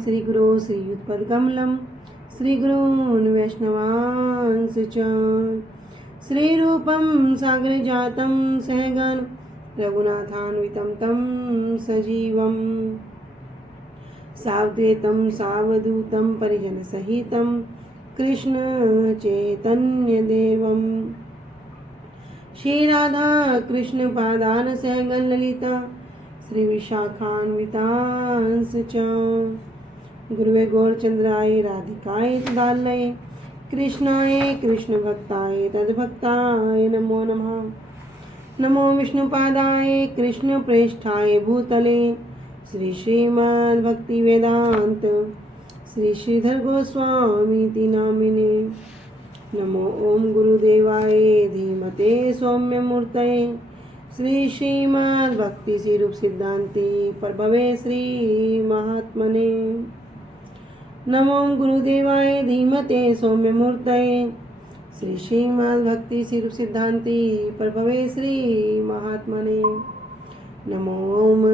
श्रीगुरो श्रीयुतपदकमलं श्रीगुरून् वैष्णवांश्च च श्रीरूपं सागरजातं सहगण रघुनाथान्वितं तं सजीवं सावधूतं सावधूतं परिजनसहितं कृष्ण चैतन्यदेवं श्री राधा कृष्ण पादान सहगण ललिता श्री विशाखान्वितांश्च च गुरुवे गौरचंद्राय राधिकाय तदालये कृष्णाय कृष्ण भक्ताय तद्भक्ताय नमो नमः। नमो विष्णुपादाय कृष्ण प्रेष्ठाय भूतले श्री श्रीमद् भक्ति वेदांत श्री श्रीधर गोस्वामी नामिने। नमो ओम गुरुदेवाय धीमते सौम्य मूर्तये श्री श्रीमद् भक्ति स्वरूप सिद्धांति प्रभवे श्री महात्मने। नमो गुरुदेवाय धीमते सौम्य मूर्तये श्री श्रीमद् भक्ति स्वरूप सिद्धांति प्रभवे श्री महात्मने। नमो ओम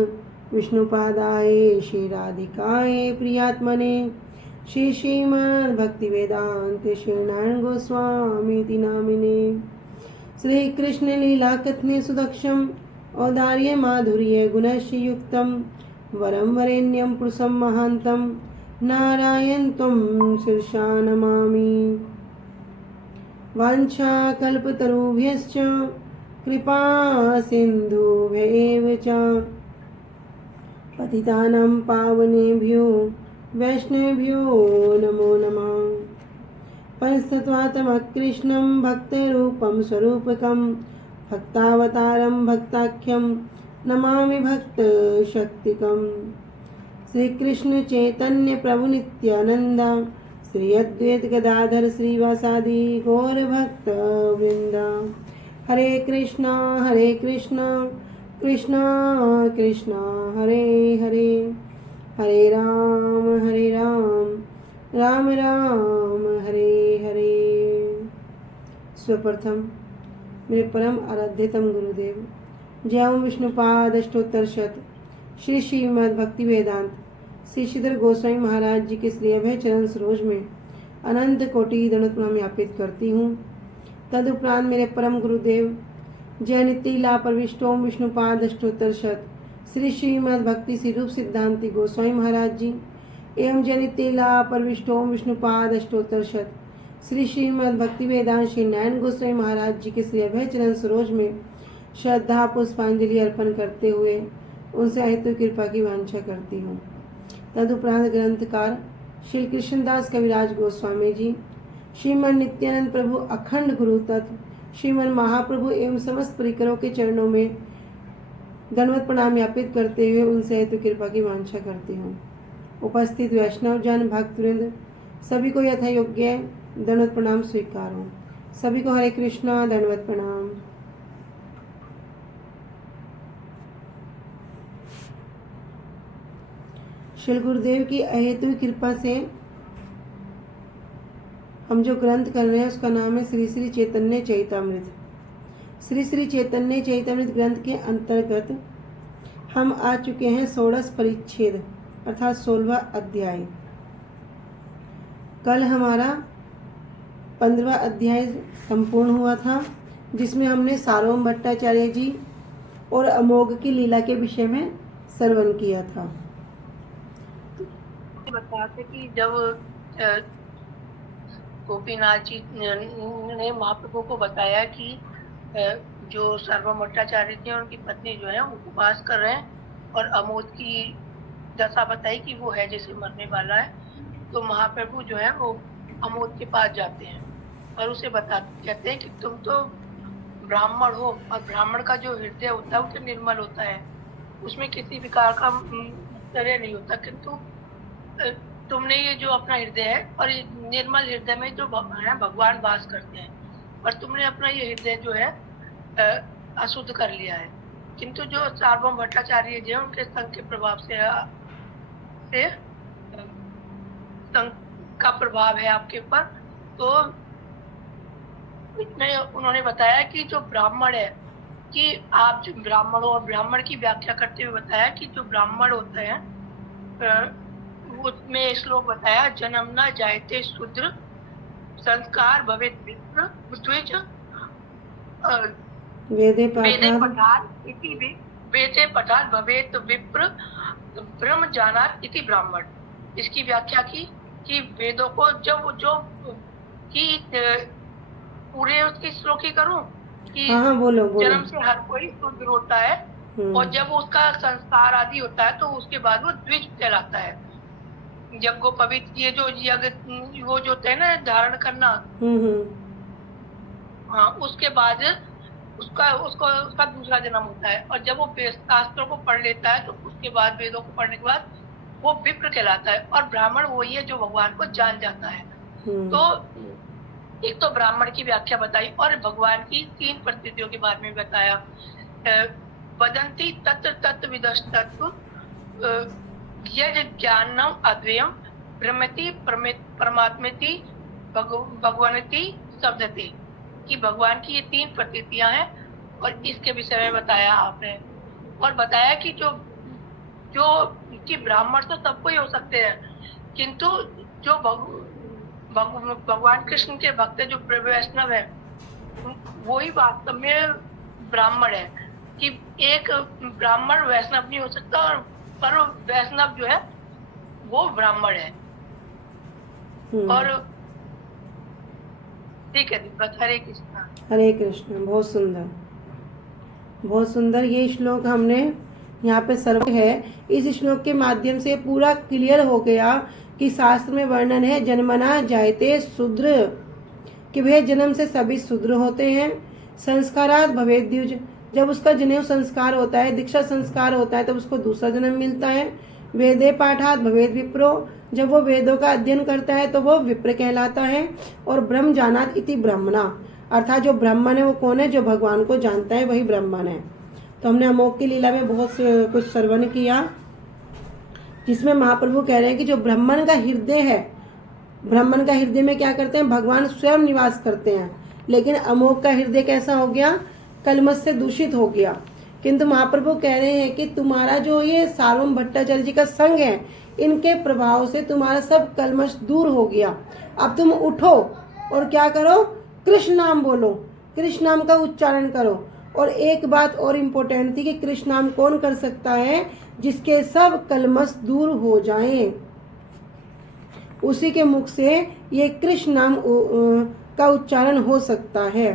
विष्णुपादाय श्री राधिकाय प्रियात्मने श्री श्रीमद् भक्ति वेदांत श्री नारायण गोस्वामी नामिने। श्री कृष्ण लीला कथने सुदक्षम औदार्य माधुर्य गुणस्य युक्तम वरम वरेण्यम पुरुषम महांतम नारायण तुम शीर्षा नमामि। वाञ्छा कल्पतरुभ्यश्च कृपा सिन्धुभ्यैव च पतितानां पावनेभ्यो वैष्णवेभ्यो नमो नमः। पंचतत्त्वात्मकं कृष्णं भक्तरूपं स्वरूपकं भक्तावतारं भक्ताख्यं नमामि भक्तशक्तिकम्। श्री कृष्ण चैतन्य प्रभु नित्यानंद श्री अद्वैत गदाधर श्रीवासादि गौर भक्त वृंद। हरे कृष्णा कृष्णा कृष्णा हरे हरे हरे राम राम राम हरे हरे। स्वप्रथम मेरे परम आराध्यतम गुरुदेव जय ओम विष्णुपाद अष्टोत्तर शत श्री श्रीमद् भक्ति वेदांत श्री श्रीधर गोस्वामी महाराज जी के श्री अभय चरण सरोज में अनंत कोटि दंडवत प्रणाम ज्ञापित करती हूँ। तदुपरांत मेरे परम गुरुदेव जय नित्य परविष्टोम विष्णुपाद अष्टोत्तर शत श्री श्रीमद् भक्ति श्री रूप सिद्धांति गोस्वामी महाराज जी एवं जय नित्य परविष्टोम विष्णुपाद अष्टोत्तर शत श्री श्रीमद् भक्ति वेदांत श्री नारायण गोस्वामी महाराज जी के श्री अभय चरण सरोज में श्रद्धा पुष्पांजलि अर्पण करते हुए उनसे अहेतु कृपा की वांछा करती हूँ। तदुपरांत ग्रंथकार श्री कृष्णदास कविराज गोस्वामी जी श्रीमन नित्यानंद प्रभु अखंड गुरु तत्व श्रीमन महाप्रभु एवं समस्त परिकरों के चरणों में दंडवत प्रणाम ज्ञापित करते हुए उनसे हेतु कृपा की वांछा करती हूँ। उपस्थित वैष्णव जन भक्तवृंद सभी को यथा योग्य दंडवत प्रणाम स्वीकार हो। सभी को हरे कृष्णा दंडवत प्रणाम। श्री गुरुदेव की अहेतु कृपा से हम जो ग्रंथ कर रहे हैं उसका नाम है श्री श्री चैतन्य चैतामृत। श्री श्री चैतन्य चैतामृत ग्रंथ के अंतर्गत हम आ चुके हैं 16 परिच्छेद अर्थात 16वां अध्याय। कल हमारा 15वां अध्याय संपूर्ण हुआ था जिसमें हमने सार्वभौम भट्टाचार्य जी और अमोघ की लीला के विषय में श्रवण किया था। बताते कि जब गोपीनाथ जी ने महाप्रभु को बताया कि जो सार्वभौम भट्टाचार्य थे उनकी पत्नी जो है उपवास कर रहे हैं और अमोद की दशा बताई कि वो है जैसे मरने वाला है, तो महाप्रभु जो है वो अमोद के पास जाते हैं और उसे कहते हैं कि तुम तो ब्राह्मण हो और ब्राह्मण का जो हृदय होता है वो तो निर्मल होता है, उसमें किसी प्रकार का तरह नहीं होता, किंतु तुमने ये जो अपना हृदय है और ये निर्मल हृदय में जो है भगवान वास करते हैं और तुमने अपना ये हृदय जो है अशुद्ध कर लिया है। किंतु जो सार्वभौम भट्टाचार्य जी हैं उनके संग के प्रभाव से संग का प्रभाव है आपके ऊपर, तो इसमें उन्होंने बताया कि जो ब्राह्मण है कि आप जो ब्राह्मण हो और ब्राह्मण की व्याख्या करते हुए बताया कि जो ब्राह्मण होते हैं उसमें श्लोक बताया, जन्मना जायते शूद्र संस्कार भवेत विप्र द्विज वेदे वेदे पाठात् पठात् इति वेदे पठात् भवेत विप्र ब्रह्म जानात इति ब्राह्मण। इसकी व्याख्या की कि वेदों को जब जो कि पूरे उसकी श्लोक ही करूं कि हाँ बोलो बोलो। जन्म से हर कोई शूद्र होता है और जब उसका संस्कार आदि होता है तो उसके बाद वो द्विज कहलाता है। यज्ञोपवीत ये जो यज्ञ वो जो होते हैं ना धारण करना, हाँ उसके बाद उसका दूसरा जन्म होता है। और जब वो शास्त्रों को पढ़ लेता है तो उसके बाद वेदों को पढ़ने के बाद वो विप्र कहलाता है। और ब्राह्मण वही है जो भगवान को जान जाता है। तो एक तो ब्राह्मण की व्याख्या बताई और भगवान की 3 प्रतीतियों के बारे में बताया। वदंती तत्र तत्व विदस्तत्व यज ज्ञानम अद्वयम ब्रह्मति परमात्मति भगवनति शब्दति, कि भगवान की ये 3 प्रतीतियां हैं और इसके विषय में बताया आपने। और बताया कि जो कि ब्राह्मण तो सबको ही हो सकते हैं, किंतु जो भगवान कृष्ण के भक्त जो वैष्णव है वो ही वास्तव में ब्राह्मण है। कि एक ब्राह्मण वैष्णव नहीं हो सकता और पर वैष्णव जो है वो ब्राह्मण है। और ठीक है दीपक, हरे कृष्णा। हरे कृष्ण। बहुत सुंदर, बहुत सुंदर। ये श्लोक हमने यहाँ पे सर्व है। इस श्लोक के माध्यम से पूरा क्लियर हो गया कि शास्त्र में वर्णन है जन्मना जायते शूद्र, कि वह जन्म से सभी शूद्र होते हैं। संस्कारात भवेद द्विज, जब उसका जनेऊ संस्कार होता है, दीक्षा संस्कार होता है, तब उसको दूसरा जन्म मिलता है। वेदे पाठात भवेद विप्रो, जब वो वेदों का अध्ययन करता है तो वो विप्र कहलाता है। और ब्रह्म जानात इति ब्राह्मणा, अर्थात जो ब्राह्मण है वो कौन है? जो भगवान को जानता है वही ब्राह्मण है। तो हमने अमोघ की लीला में बहुत कुछ श्रवण किया, जिसमें महाप्रभु कह रहे हैं कि जो ब्राह्मण का हृदय है, ब्राह्मण का हृदय में क्या करते हैं? भगवान स्वयं निवास करते हैं। लेकिन अमोघ का हृदय कैसा हो गया? कलमश से दूषित हो गया। किंतु महाप्रभु कह रहे हैं कि तुम्हारा जो ये सार्वभौम भट्टाचार्य जी का संग है, इनके प्रभाव से तुम्हारा सब कलमश दूर हो गया। अब तुम उठो और क्या करो? कृष्ण नाम बोलो, कृष्ण नाम का उच्चारण करो। और एक बात और इम्पोर्टेंट थी कि कृष्ण नाम कौन कर सकता है? जिसके सब कलमश दूर हो जाएं, उसी के मुख से ये कृष्ण नाम का उच्चारण हो सकता है।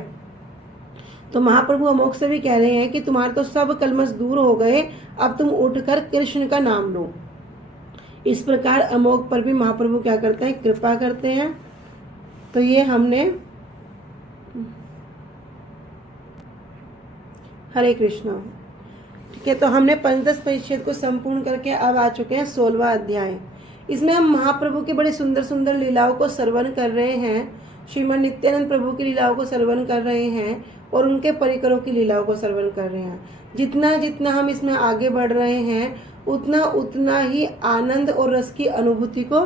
तो महाप्रभु अमोघ से भी कह रहे हैं कि तुम्हारे तो सब कलमश दूर हो गए, अब तुम उठकर कृष्ण का नाम लो। इस प्रकार अमोघ पर भी महाप्रभु क्या करते हैं? कृपा करते हैं। तो ये हमने हरे कृष्णा। ठीक है, तो हमने पंचदश परिच्छेद को संपूर्ण करके अब आ चुके हैं 16वां अध्याय। इसमें हम महाप्रभु की बड़ी सुंदर सुंदर लीलाओं को श्रवण कर रहे हैं। श्रीमद नित्यानंद प्रभु की लीलाओं को श्रवण कर रहे हैं और उनके परिकरों की लीलाओं को श्रवण कर रहे हैं। जितना जितना हम इसमें आगे बढ़ रहे हैं उतना उतना ही आनंद और रस की अनुभूति को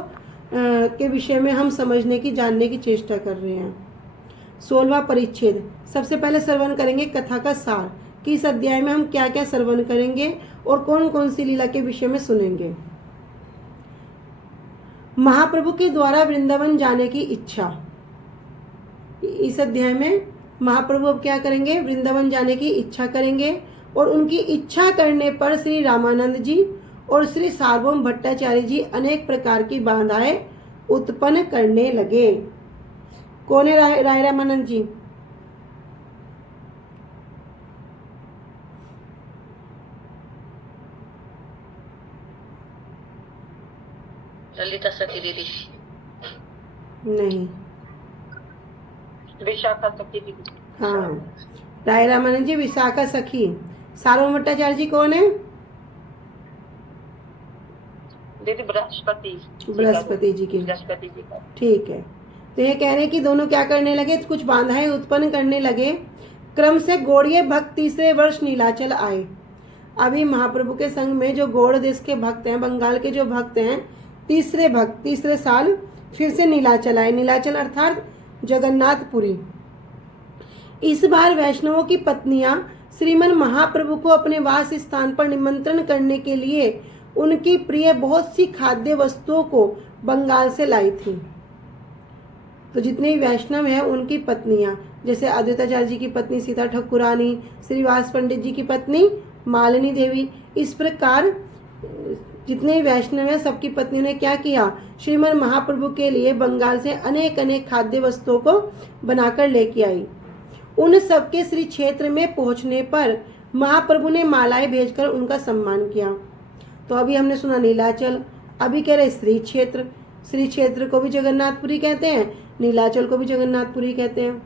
के विषय में हम समझने की, जानने की चेष्टा कर रहे हैं। 16वां परिच्छेद सबसे पहले श्रवण करेंगे कथा का सार, कि इस अध्याय में हम क्या क्या श्रवण करेंगे और कौन कौन सी लीला के विषय में सुनेंगे। महाप्रभु के द्वारा वृंदावन जाने की इच्छा। इस अध्याय में महाप्रभु अब क्या करेंगे? वृंदावन जाने की इच्छा करेंगे। और उनकी इच्छा करने पर श्री रामानंद जी और श्री सार्वभौम भट्टाचार्य जी अनेक प्रकार की बाधाएं उत्पन्न करने लगे। कौन है राय रामानंद जी? ललिता सखी दीदी नहीं, विशाखा सखी दीदी। हाँ, राय रामानंद जी, विशाखा सखी। सार्वभौम भट्टाचार्य जी कौन है? दीदी बृहस्पति जी की। बृहस्पति जी का। ठीक है, तो ये कह रहे हैं कि दोनों क्या करने लगे? कुछ बाधाएं उत्पन्न करने लगे। क्रम से गौड़ीय भक्त तीसरे वर्ष नीलाचल आए। अभी महाप्रभु के संग में जो गौड़ देश के भक्त हैं, बंगाल के जो भक्त हैं, तीसरे साल फिर से नीलाचल आए। नीलाचल अर्थात जगन्नाथपुरी। इस बार वैष्णवों की पत्नियां श्रीमन महाप्रभु को अपने वास स्थान पर निमंत्रण करने के लिए उनकी प्रिय बहुत सी खाद्य वस्तुओं को बंगाल से लाई थी। तो जितने भी वैष्णव हैं उनकी पत्नियां, जैसे अद्वैताचार्य जी की पत्नी सीता ठाकुरानी, श्रीवास पंडित जी की पत्नी मालिनी देवी, इस प्रकार जितने भी वैष्णव हैं सबकी पत्नियों ने क्या किया, श्रीमद महाप्रभु के लिए बंगाल से अनेक अनेक खाद्य वस्तुओं को बनाकर लेके आई। उन सबके श्री क्षेत्र में पहुंचने पर महाप्रभु ने मालाएं भेजकर उनका सम्मान किया। तो अभी हमने सुना नीलाचल, अभी कह रहे श्री क्षेत्र। श्री क्षेत्र को भी जगन्नाथपुरी कहते हैं, नीलाचल को भी जगन्नाथपुरी कहते हैं।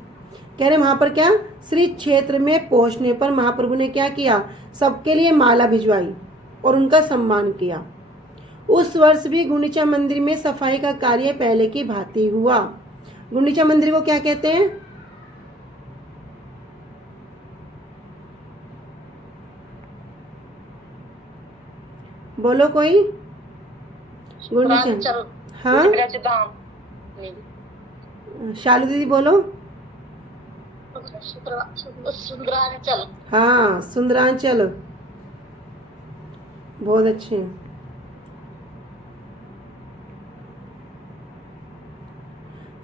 कह रहे वहां पर क्या, श्री क्षेत्र में पहुंचने पर महाप्रभु ने क्या किया, सबके लिए माला भिजवाई और उनका सम्मान किया। उस वर्ष भी गुंडीचा मंदिर में सफाई का कार्य पहले की भांति हुआ। गुंडीचा मंदिर को क्या कहते हैं? बोलो कोई। गुंडीचा, हाँ शालू दीदी बोलो। सुंदरांचल। हाँ सुंदरांचल, बहुत अच्छे।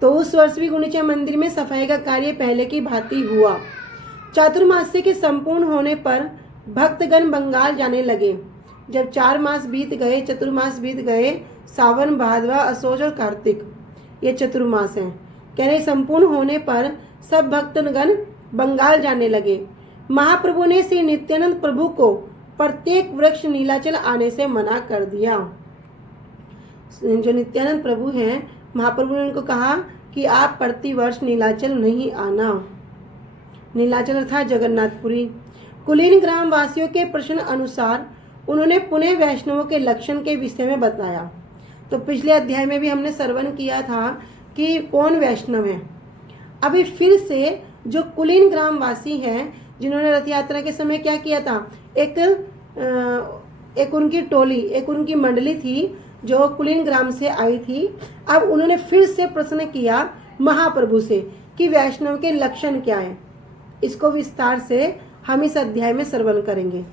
तो उस वर्ष भी गुंडीचा मंदिर में सफाई का कार्य पहले की भांति हुआ। चातुर्मास्य के संपूर्ण होने पर भक्तगण बंगाल जाने लगे। जब 4 मास बीत गए, चतुर्मास बीत गए, सावन, भादवा, असोज और कार्तिक, ये चतुर्मास हैं। कह रहे संपूर्ण होने पर सब भक्तगण बंगाल जाने लगे। महाप्रभु ने श्री नित्यानंद प्रभु को प्रत्येक वृक्ष नीलाचल आने से मना कर दिया। जो नित्यानंद प्रभु हैं, महाप्रभु ने उनको कहा कि आप प्रतिवर्ष नीलाचल नहीं आना। नीलाचल अर्थात जगन्नाथपुरी। कुलीन ग्राम वासियों के प्रश्न अनुसार उन्होंने पुनः वैष्णवों के लक्षण के विषय में बताया। तो पिछले अध्याय में भी हमने श्रवण किया था कि कौन वैष्णव है। अभी फिर से जो कुलीन ग्राम वासी हैं, जिन्होंने रथ यात्रा के समय क्या किया था, एक उनकी टोली, एक उनकी मंडली थी जो कुलीन ग्राम से आई थी। अब उन्होंने फिर से प्रश्न किया महाप्रभु से कि वैष्णव के लक्षण क्या है। इसको विस्तार से हम इस अध्याय में श्रवण करेंगे।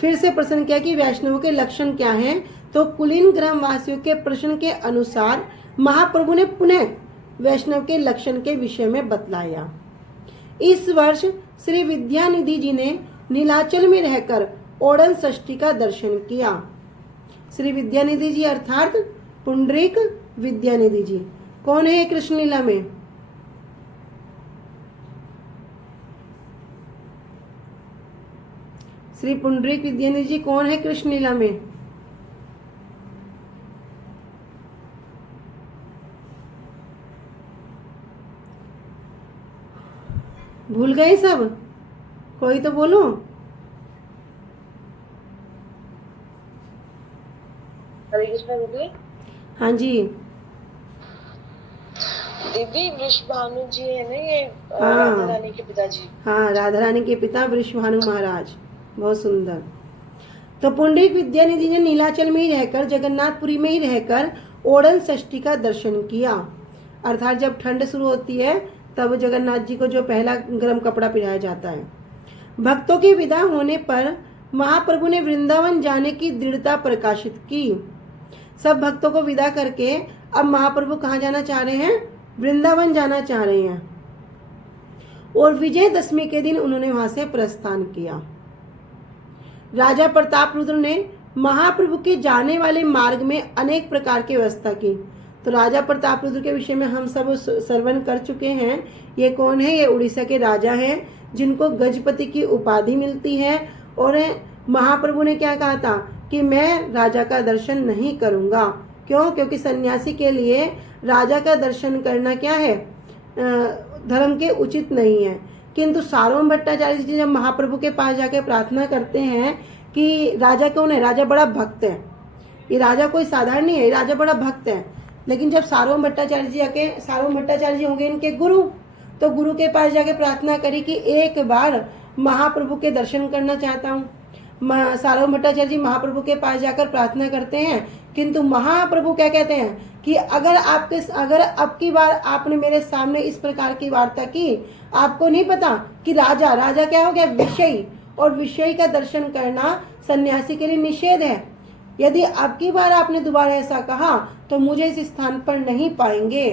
फिर से प्रश्न किया कि वैष्णव के लक्षण क्या हैं। तो कुलीन ग्राम वासियों के प्रश्न के अनुसार महाप्रभु ने पुनः वैष्णव के लक्षण के विषय में बतलाया। इस वर्ष श्री विद्यानिधि जी ने नीलाचल में रहकर ओडन षष्ठी का दर्शन किया। श्री विद्यानिधि जी अर्थात पुंडरीक विद्यानिधि जी कौन है कृष्ण लीला में? श्री पुंडरीक विद्यानिधि जी कौन है कृष्ण लीला में? भूल गए सब? कोई तो बोलो। हरे कृष्ण दीदी। हाँ जी दीदी, वृषभानु जी है ना ये, हाँ। राधा रानी के पिताजी। हाँ, राधा रानी के पिता वृषभानु महाराज, बहुत सुंदर। तो पुंडरीक विद्यानिधि ने नीलाचल में ही रहकर, जगन्नाथपुरी में ही रहकर ओडन षष्ठी का दर्शन किया। अर्थात जब ठंड शुरू होती है तब जगन्नाथ जी को जो पहला गर्म कपड़ा पहनाया जाता है। भक्तों के विदा होने पर महाप्रभु ने वृंदावन जाने की दृढ़ता प्रकाशित की। सब भक्तों को विदा करके अब महाप्रभु कहाँ जाना चाह रहे हैं? वृंदावन जाना चाह रहे हैं। और विजयदशमी के दिन उन्होंने वहां से प्रस्थान किया। राजा प्रताप रुद्र ने महाप्रभु के जाने वाले मार्ग में अनेक प्रकार की व्यवस्था की। तो राजा प्रताप रुद्र के विषय में हम सब श्रवण कर चुके हैं। ये कौन है? ये उड़ीसा के राजा हैं जिनको गजपति की उपाधि मिलती है। और महाप्रभु ने क्या कहा था कि मैं राजा का दर्शन नहीं करूंगा। क्यों? क्योंकि सन्यासी के लिए राजा का दर्शन करना क्या है, धर्म के उचित नहीं है। किंतु सार्वभौम भट्टाचार्य जी जब महाप्रभु के पास जाकर प्रार्थना करते हैं कि राजा कौन है, राजा बड़ा भक्त है, ये राजा कोई साधारण नहीं है, ये राजा बड़ा भक्त है। लेकिन जब सार्वभौम भट्टाचार्य जी आके, सार्वभौम भट्टाचार्य जी होंगे इनके गुरु, तो गुरु के पास जाके प्रार्थना करी कि एक बार महाप्रभु के दर्शन करना चाहता हूँ। सार्वभौम भट्टाचार्य जी महाप्रभु के पास जाकर प्रार्थना करते हैं, किंतु महाप्रभु क्या कहते हैं कि अगर अब की बार आपने मेरे सामने इस प्रकार की वार्ता की, आपको नहीं पता कि राजा क्या हो गया, विषयी, और विषय का दर्शन करना सन्यासी के लिए निषेध है। यदि अब की बार आपने दोबारा ऐसा कहा तो मुझे इस स्थान पर नहीं पाएंगे।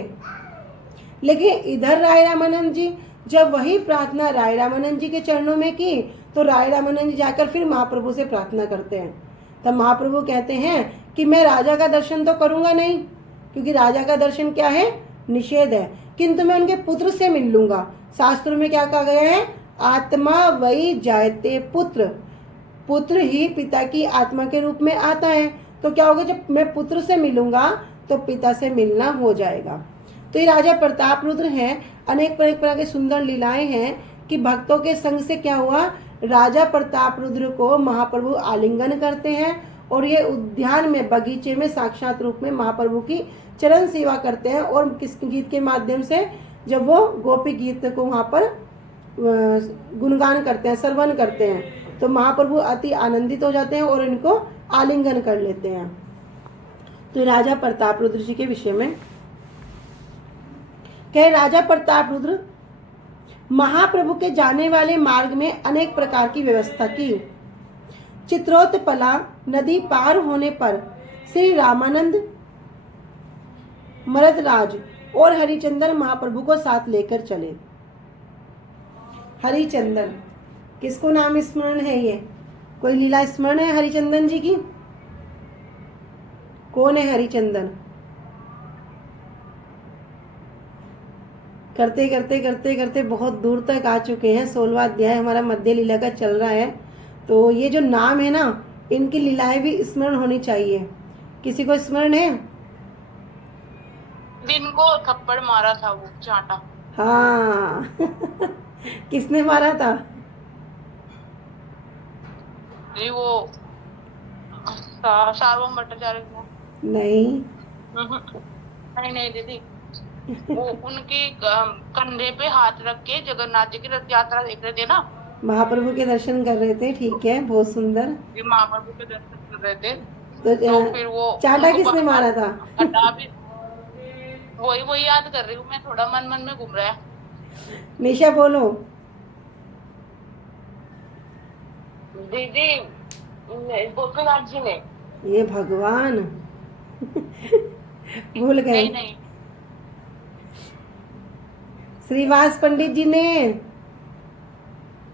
लेकिन इधर राय रामानंद जी जब वही प्रार्थना राय रामानंद जी के चरणों में की तो राय रामानंद जी जाकर फिर महाप्रभु से प्रार्थना करते हैं। तब महाप्रभु कहते हैं कि मैं राजा का दर्शन तो करूंगा नहीं, क्योंकि राजा का दर्शन क्या है, निषेध है, किंतु मैं उनके पुत्र से मिल लूंगा। शास्त्रों में क्या कहा गया है, आत्मा वही जायते पुत्र, पुत्र ही पिता की आत्मा के रूप में आता है। तो क्या होगा, जब मैं पुत्र से मिलूंगा तो पिता से मिलना हो जाएगा। तो ये राजा प्रताप रुद्र हैं, अनेक प्रकार के सुंदर लीलाएं हैं कि भक्तों के संग से क्या हुआ, राजा प्रताप रुद्र को महाप्रभु आलिंगन करते हैं और ये उद्यान में बगीचे में साक्षात रूप में महाप्रभु की चरण सेवा करते हैं। और किस गीत के माध्यम से, जब वो गोपी गीत को वहाँ पर गुणगान करते हैं, श्रवण करते हैं, तो महाप्रभु अति आनंदित हो जाते हैं और इनको आलिंगन कर लेते हैं। तो राजा प्रताप रुद्र जी के विषय में कहे, राजा प्रताप रुद्र महाप्रभु के जाने वाले मार्ग में अनेक प्रकार की व्यवस्था की। चित्रोत्पला नदी पार होने पर श्री रामानंद, मरदराज और हरिचंदन महाप्रभु को साथ लेकर चले। हरिचंदन किसको नाम स्मरण है, ये कोई लीला स्मरण है हरिचंदन जी की? कौन है हरिचंदन? करते करते करते करते बहुत दूर तक आ चुके हैं। 16वां अध्याय हमारा मध्य लीला का चल रहा है। तो ये जो नाम है ना, इनकी लीलाएं भी स्मरण होनी चाहिए। किसी को स्मरण है? जिनको थप्पड़ मारा था वो चांटा। हाँ किसने मारा था? जी वो सार्वभौम भट्टाचार्य नहीं नहीं दीदी, वो उनके कंधे पे हाथ रख के जगन्नाथ जी की रथ यात्रा देख रहे थे ना, महाप्रभु के दर्शन कर रहे थे। ठीक है, बहुत सुंदर। ये महाप्रभु के दर्शन कर रहे थे। तो फिर वो चांटा किसने मारा था? हटा भी वही याद कर रही हूँ मैं, थोड़ा मन में घूम रहा है। निशा बोलो। दीदी गोपीनाथ जी ने। ये भगवान भूल गए। नहीं श्रीवास पंडित जी ने।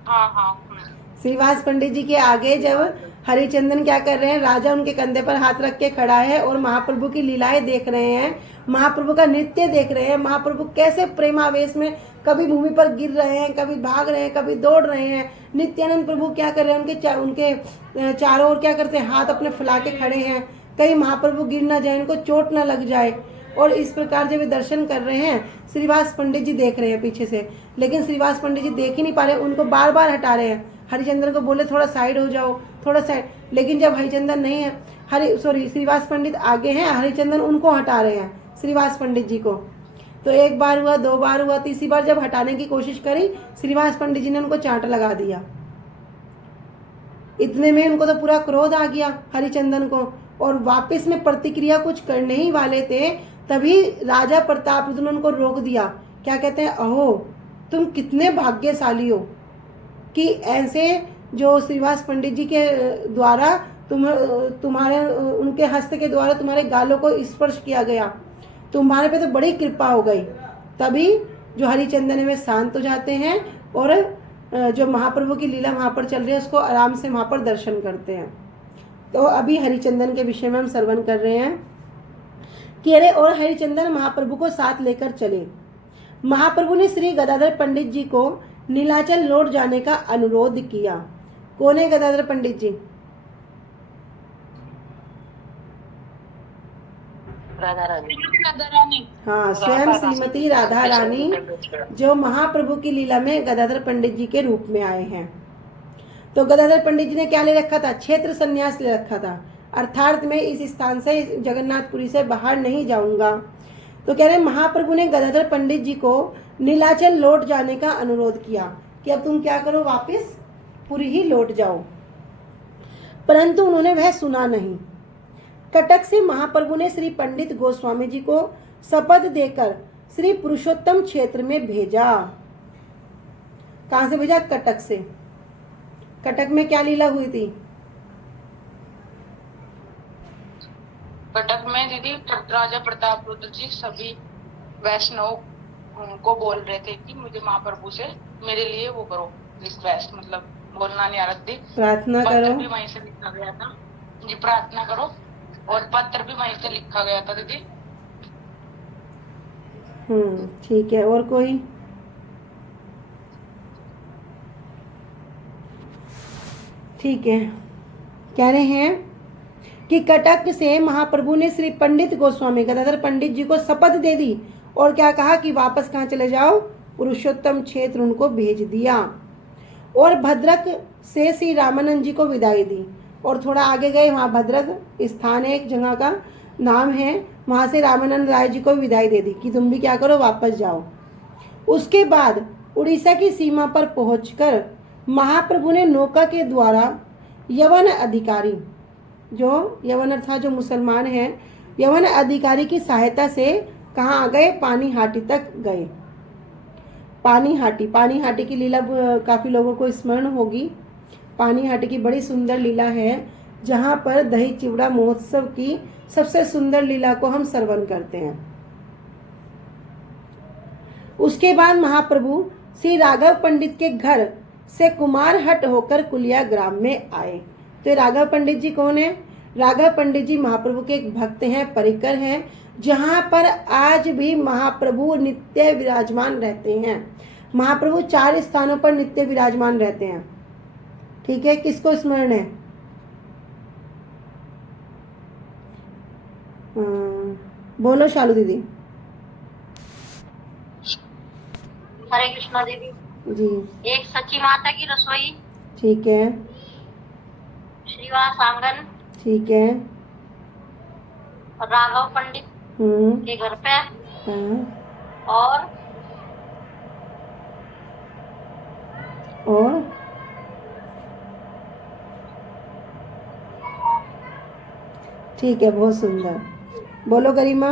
हाँ श्रीवास पंडित जी के आगे जब हरिचंदन क्या कर रहे हैं, राजा उनके कंधे पर हाथ रख के खड़ा है और महाप्रभु की लीलाएं देख रहे हैं, महाप्रभु का नृत्य देख रहे हैं। महाप्रभु कैसे प्रेमावेश में कभी भूमि पर गिर रहे हैं, कभी भाग रहे हैं, कभी दौड़ रहे हैं। नित्यानंद प्रभु क्या कर रहे हैं, उनके चारों ओर क्या करते हैं, हाथ अपने फैला के खड़े हैं, कहीं महाप्रभु गिर ना जाए, उनको चोट ना लग जाए। और इस प्रकार जब वे दर्शन कर रहे हैं, श्रीवास पंडित जी देख रहे हैं पीछे से, लेकिन श्रीवास पंडित जी देख ही नहीं पा रहे, उनको बार बार हटा रहे हैं। हरिचंदन को बोले थोड़ा साइड हो जाओ, थोड़ा साइड, लेकिन जब हरिचंदन नहीं है, श्रीवास पंडित आगे हैं, हरिचंदन उनको हटा रहे हैं, श्रीवास पंडित जी को। तो एक बार हुआ, दो बार हुआ, तीसरी बार जब हटाने की कोशिश करी, श्रीवास पंडित जी ने उनको चांटा लगा दिया। इतने में उनको तो पूरा क्रोध आ गया हरिचंदन को, और वापस में प्रतिक्रिया कुछ करने ही वाले थे, तभी राजा प्रताप रुद्र ने उनको रोक दिया। क्या कहते हैं, अहो तुम कितने भाग्यशाली हो कि ऐसे जो श्रीवास पंडित जी के द्वारा तुम्हारे उनके हस्त के द्वारा तुम्हारे गालों को स्पर्श किया गया, तुम्हारे पे तो बड़ी कृपा हो गई। तभी जो हरिचंदन में शांत हो जाते हैं और जो महाप्रभु की लीला वहाँ पर चल रही है उसको आराम से वहाँ पर दर्शन करते हैं। तो अभी हरिचंदन के विषय में हम श्रवण कर रहे हैं कि अरे और हरिचंदन महाप्रभु को साथ लेकर चले। महाप्रभु ने श्री गदाधर पंडित जी को नीलाचल लौट जाने का अनुरोध किया। कौन है गदाधर पंडित जी? राधा रानी। हाँ, स्वयं श्रीमती राधा रानी जो महाप्रभु की लीला में गदाधर पंडित जी के रूप में आए हैं। तो गदाधर पंडित जी ने क्या ले रखा था? क्षेत्र संन्यास ले रखा था, अर्थात मैं इस स्थान से, जगन्नाथपुरी से बाहर नहीं जाऊंगा। तो कह रहे महाप्रभु ने गदाधर पंडित जी को नीलाचल लौट जाने का अनुरोध किया कि अब तुम क्या करो, वापस पुरी ही लौट जाओ। परंतु उन्होंने वह सुना नहीं। कटक से महाप्रभु ने श्री पंडित गोस्वामी जी को शपथ देकर श्री पुरुषोत्तम क्षेत्र में भेजा। कहां से भेजा? कटक से। कटक में क्या लीला हुई थी? कटक में दीदी राजा प्रताप रुद्र जी सभी वैष्णव को बोल रहे थे कि मुझे महाप्रभु से मेरे लिए वो करो, रिक्वेस्ट, मतलब बोलना नहीं आ रहा थी, प्रार्थना पत्र करो। भी वहीं से लिखा गया था जी, प्रार्थना करो, और पत्र भी वहीं से लिखा गया था दीदी। ठीक है, और कोई? ठीक है, कह रहे हैं कि कटक से महाप्रभु ने श्री पंडित गोस्वामी गदाधर पंडित जी को शपथ दे दी और क्या कहा कि वापस कहाँ चले जाओ, पुरुषोत्तम क्षेत्र उनको भेज दिया, और भद्रक से श्री रामानंद जी को विदाई दी। और थोड़ा आगे गए, वहाँ भद्रक स्थान है, एक जगह का नाम है, वहाँ से रामानंद राय जी को विदाई दे दी कि तुम भी क्या करो, वापस जाओ। उसके बाद उड़ीसा की सीमा पर पहुंचकर महाप्रभु ने नौका के द्वारा यवन अधिकारी, जो यवन अर्थात जो मुसलमान हैं, यवन अधिकारी की सहायता से कहाँ आ गए, पानीहाटी तक गए। पानीहाटी की लीला काफ़ी लोगों को स्मरण होगी। पानीहाटी की बड़ी सुंदर लीला है, जहाँ पर दही चिवड़ा महोत्सव की सबसे सुंदर लीला को हम श्रवण करते हैं। उसके बाद महाप्रभु श्री राघव पंडित के घर से कुमारहट होकर कुलिया ग्राम में आए। तो राघव पंडित जी कौन है? राघव पंडित जी महाप्रभु के एक भक्त हैं, परिकर हैं, जहाँ पर आज भी महाप्रभु नित्य विराजमान रहते हैं। महाप्रभु 4 स्थानों पर नित्य विराजमान रहते हैं। ठीक है, किसको स्मरण है? बोलो शालू दीदी। हरे कृष्णा दीदी जी। एक सची माता की रसोई, ठीक है, श्रीवास आंगन, ठीक है, राघव पंडित के घर पे, हाँ, और ठीक है, बहुत सुंदर। बोलो गरिमा।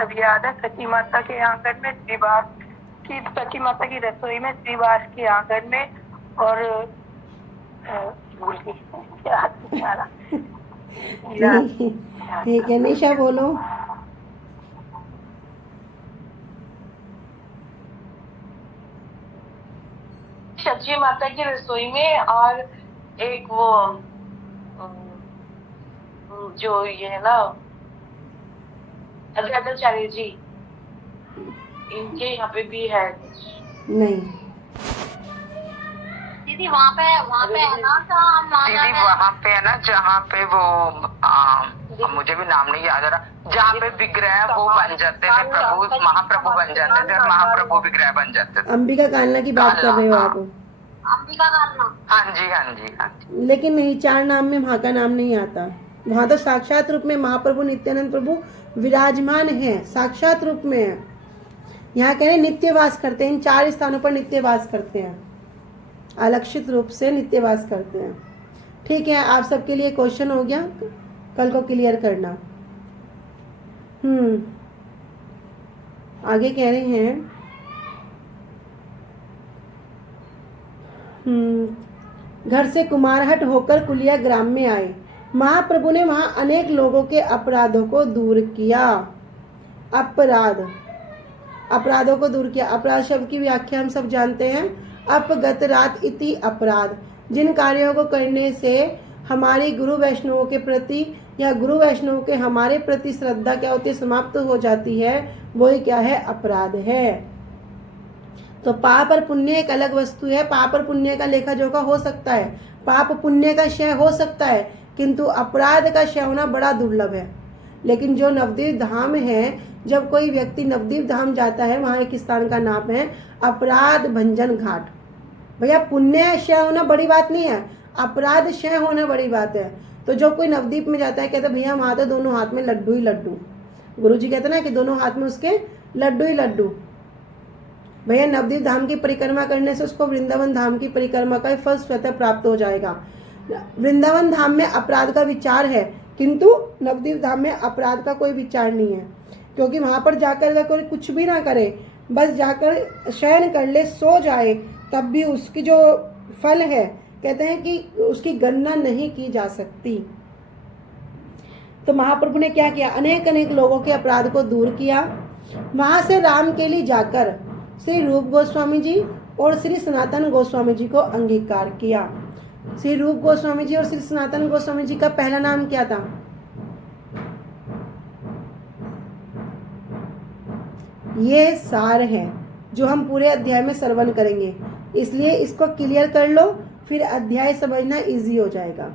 अभी याद है सची माता के आंगन में श्रीवास की, सची माता की रसोई में श्रीवास के आंगन में, और भूल गई याद नहीं आ रहा। ठीक है, निशा बोलो। सची माता की रसोई में, और एक वो जो ये है ना अग्रगाचार्य जी, इनके यहाँ पे भी है। नहीं दीदी वहाँ पे है ना, दीदी वहाँ पे है ना, जहाँ पे वो मुझे भी नाम नहीं याद आ रहा, जहाँ पे विग्रह वो बन जाते थे, प्रभु महाप्रभु बन जाते थे, महाप्रभु विग्रह बन जाते थे। अंबिका कालना की बात कर रहे हो आप? अंबिका कालना। हाँ जी, हाँ जी, हाँ जी। लेकिन नहीं, 4 नाम में वहाँ का नाम नहीं आता। वहाँ तो साक्षात रूप में महाप्रभु नित्यानंद प्रभु विराजमान है, साक्षात रूप में है। यहाँ कह रहे नित्य वास करते हैं, इन 4 स्थानों पर नित्य वास करते हैं, अलक्षित रूप से नित्य वास करते हैं। ठीक है, आप सबके लिए क्वेश्चन हो गया, कल को क्लियर करना। आगे कह रहे हैं घर से कुमारहट होकर कुलिया ग्राम में आए। महाप्रभु ने वहां अनेक लोगों के अपराधों को दूर किया। अपराधों को दूर किया। अपराध शब्द की व्याख्या हम सब जानते हैं, अपगत रात इति अपराध। जिन कार्यों को करने से हमारी गुरु वैष्णवों के प्रति या गुरु वैष्णव के हमारे प्रति श्रद्धा क्या होती है, समाप्त हो जाती है, वही क्या है, अपराध है। तो पाप और पुण्य एक अलग वस्तु है। पाप और पुण्य का लेखा जोखा हो सकता है, पाप पुण्य का क्षय हो सकता है, किंतु अपराध का क्षय होना बड़ा दुर्लभ है। लेकिन जो नवद्वीप धाम है, जब कोई व्यक्ति नवद्वीप धाम जाता है, वहाँ एक स्थान का नाम है अपराध भंजन घाट। भैया पुण्य क्षय होना बड़ी बात नहीं है, अपराध क्षय होना बड़ी बात है। तो जो कोई नवद्वीप में जाता है, कहता है भैया वहाँ तो दोनों हाथ में लड्डू ही लड्डू। गुरु जी कहते ना कि दोनों हाथ में उसके लड्डू ही लड्डू। भैया नवद्वीप धाम की परिक्रमा करने से उसको वृंदावन धाम की परिक्रमा का फल स्वतः प्राप्त हो जाएगा। वृंदावन धाम में अपराध का विचार है, किंतु नवद्वीप धाम में अपराध का कोई विचार नहीं है, क्योंकि वहां पर जाकर अगर कोई कुछ भी ना करे, बस जाकर शयन कर ले, सो जाए, तब भी उसकी जो फल है कहते हैं कि उसकी गणना नहीं की जा सकती। तो महाप्रभु ने क्या किया, अनेक अनेक लोगों के अपराध को दूर किया। वहां से राम के लिए जाकर श्री रूप गोस्वामी जी और श्री सनातन गोस्वामी जी को अंगीकार किया। श्री रूप गोस्वामी जी और श्री सनातन गोस्वामी जी का पहला नाम क्या था? ये सार है जो हम पूरे अध्याय में श्रवण करेंगे, इसलिए इसको क्लियर कर लो, फिर अध्याय समझना इजी हो जाएगा।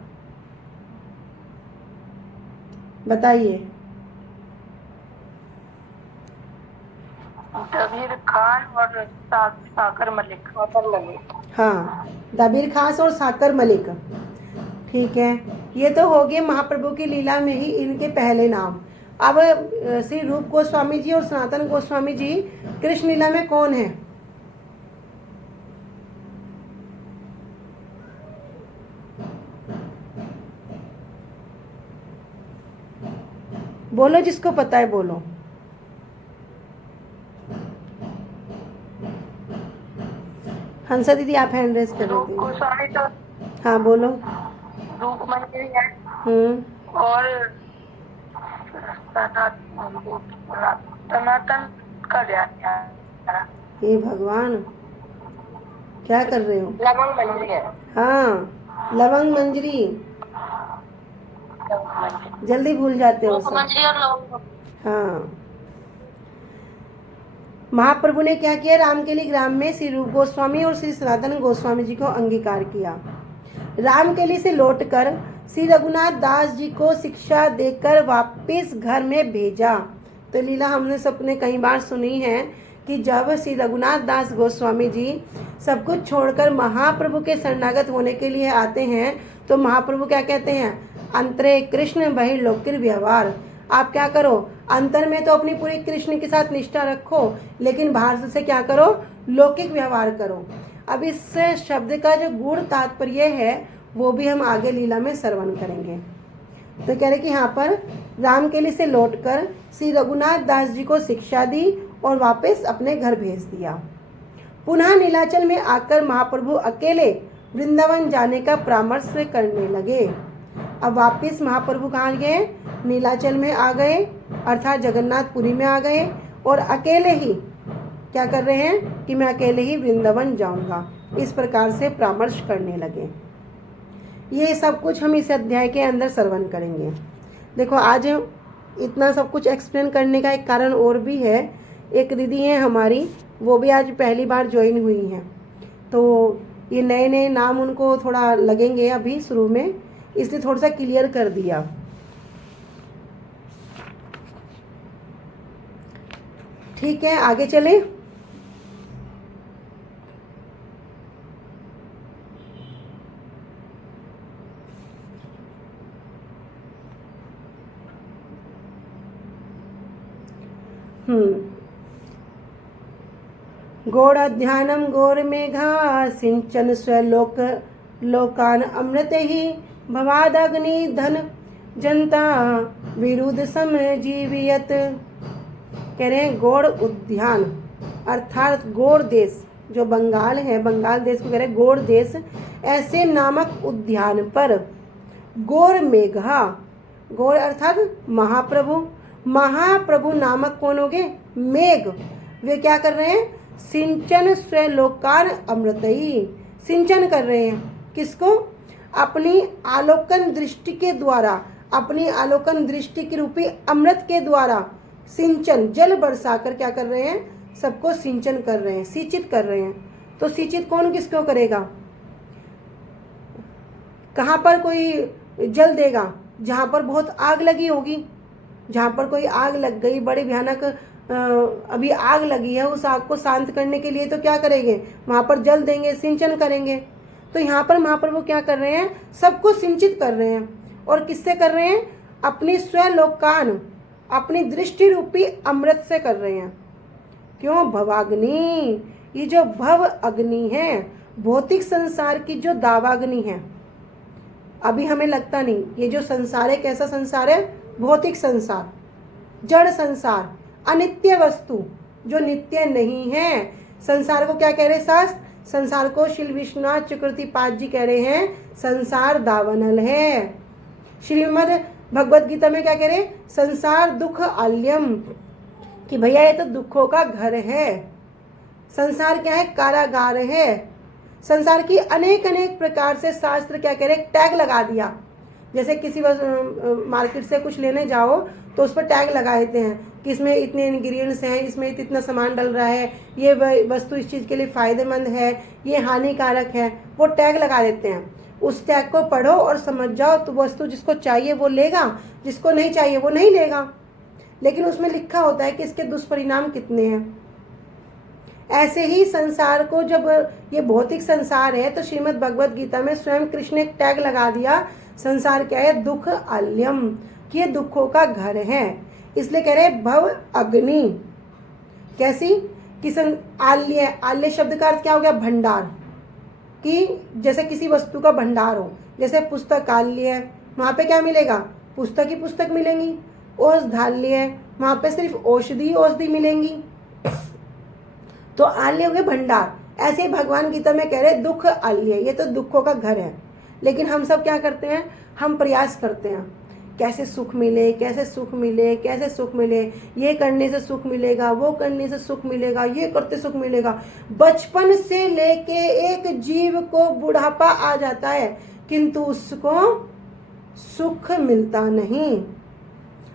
बताइए। दबीर खान और साकर मलिक। हाँ, दबीर खास और साकर मलिक। ठीक है, ये तो हो गए महाप्रभु की लीला में ही इनके पहले नाम। अब श्री रूप गोस्वामी जी और सनातन गोस्वामी जी कृष्ण लीला में कौन है? बोलो, जिसको पता है बोलो। हंसा दीदी आप हैंड रेज कर रूप रही गोस्वामी तो थी। हाँ बोलो। रूप मंजरी है और सनातन का ध्यान नहीं आ रहा। हे भगवान, क्या कर रहे हो? लवंग मंजरी है। हाँ, लवंग मंजरी, जल्दी भूल जाते हो सब। मंजरी और लवंग। हाँ, महाप्रभु ने क्या किया, राम के लिए ग्राम में श्री रूप गोस्वामी और श्री सनातन गोस्वामी जी को अंगीकार किया। राम के लिए से लौटकर श्री रघुनाथ दास जी को शिक्षा देकर वापस घर में भेजा। तो लीला हमने सबने कई बार सुनी है कि जब श्री रघुनाथ दास गोस्वामी जी सब कुछ छोड़कर महाप्रभु के शरणागत होने के लिए आते हैं, तो महाप्रभु क्या कहते हैं, अंतरे कृष्ण बहि लोकिर व्यवहार। आप क्या करो, अंतर में तो अपनी पूरी कृष्ण के साथ निष्ठा रखो, लेकिन बाहर से क्या करो, लौकिक व्यवहार करो। अब इस शब्द का जो गूढ़ तात्पर्य है वो भी हम आगे लीला में श्रवण करेंगे। तो कह रहे कि यहाँ पर राम के लिए से लौटकर श्री रघुनाथ दास जी को शिक्षा दी और वापस अपने घर भेज दिया। पुनः नीलाचल में आकर महाप्रभु अकेले वृंदावन जाने का परामर्श करने लगे। अब वापस महाप्रभु कहाँ गए, नीलाचल में आ गए, अर्थात जगन्नाथपुरी में आ गए, और अकेले ही क्या कर रहे हैं कि मैं अकेले ही वृंदावन जाऊंगा, इस प्रकार से परामर्श करने लगे। ये सब कुछ हम इस अध्याय के अंदर श्रवण करेंगे। देखो, आज इतना सब कुछ एक्सप्लेन करने का एक कारण और भी है। एक दीदी है हमारी, वो भी आज पहली बार ज्वाइन हुई हैं, तो ये नए नए नाम उनको थोड़ा लगेंगे अभी शुरू में, इसलिए थोड़ा सा क्लियर कर दिया। ठीक है, आगे चलें। गौड़ ध्यानम गौर मेघा सिंचन स्वलोक लोकान अमृत ही भवादग्नि धन जनता विरुद्ध सम जीवियत। कह रहे हैं गौड़ उद्यान अर्थात गौड़ देश, जो बंगाल है, बंगाल देश को कह रहे हैं गौड़ देश, ऐसे नामक उद्यान पर गौर मेघा, गौर अर्थात महाप्रभु, महाप्रभु नामक कौन हो गए, मेघ, वे क्या कर रहे हैं, सिंचन स्वलोकान अमृतई, सिंचन कर रहे हैं, किसको, अपनी आलोकन दृष्टि के द्वारा, अपनी आलोकन दृष्टि के रूपी अमृत के द्वारा सिंचन, जल बरसाकर क्या कर रहे हैं, सबको सिंचन कर रहे हैं, सिंचित कर रहे हैं। तो सिंचित कौन किसको करेगा, कहाँ पर कोई जल देगा, जहाँ पर बहुत आग लगी होगी, जहाँ पर कोई आग लग गई, बड़ी भयानक अभी आग लगी है, उस आग को शांत करने के लिए तो क्या करेंगे, वहाँ पर जल देंगे, सिंचन करेंगे। तो यहाँ पर महाप्रभु क्या कर रहे हैं, सबको सिंचित कर रहे हैं, और किससे कर रहे हैं, अपनी स्वलोकान, अपनी दृष्टि रूपी अमृत से कर रहे हैं। क्यों, भवाग्नि, ये जो भव अग्नि है, भौतिक संसार की जो दावाग्नि है, अभी हमें लगता नहीं, ये जो संसार है कैसा संसार है, भौतिक संसार, जड़ संसार, अनित्य वस्तु, जो नित्य नहीं है। संसार को क्या कह रहे शास्त्र? संसार को श्री विश्वनाथ चक्रवर्ती पाद जी कह रहे हैं संसार दावानल है। श्रीमद् भगवत गीता में क्या कह रहे? संसार दुख आल्यम, कि भैया ये तो दुखों का घर है। संसार क्या है? कारागार है। संसार की अनेक अनेक प्रकार से शास्त्र क्या कह रहे? टैग लगा दिया। जैसे किसी मार्केट से कुछ लेने जाओ तो उस पर टैग लगा देते हैं कि इसमें इतने इंग्रेडिएंट्स हैं, इसमें इतना सामान डल रहा है, ये वस्तु इस चीज़ के लिए फ़ायदेमंद है, ये हानिकारक है, वो टैग लगा देते हैं। उस टैग को पढ़ो और समझ जाओ तो वस्तु जिसको चाहिए वो लेगा, जिसको नहीं चाहिए वो नहीं लेगा। लेकिन उसमें लिखा होता है कि इसके दुष्परिणाम कितने हैं। ऐसे ही संसार को, जब ये भौतिक संसार है तो श्रीमद् भगवत गीता में स्वयं कृष्ण ने एक टैग लगा दिया, संसार क्या है? दुख आल्यम, कि ये दुखों का घर है। इसलिए कह रहे भव अग्नि। कैसी? कि आल्य, आल्य शब्द का अर्थ क्या हो गया? भंडार, कि जैसे किसी वस्तु का भंडार हो। जैसे पुस्तकालय है, वहाँ पे क्या मिलेगा? पुस्तक ही पुस्तक मिलेंगी। औषधालय है, वहाँ पे सिर्फ औषधि मिलेंगी। तो आल्य हो गए भंडार। ऐसे ही भगवान गीता में कह रहे दुख आल्य, ये तो दुखों का घर है। लेकिन हम सब क्या करते हैं? हम प्रयास करते हैं कैसे सुख मिले, कैसे सुख मिले, कैसे सुख मिले, ये करने से सुख मिलेगा, वो करने से सुख मिलेगा, ये करते सुख मिलेगा। बचपन से लेके एक जीव को बुढ़ापा आ जाता है किंतु उसको सुख मिलता नहीं।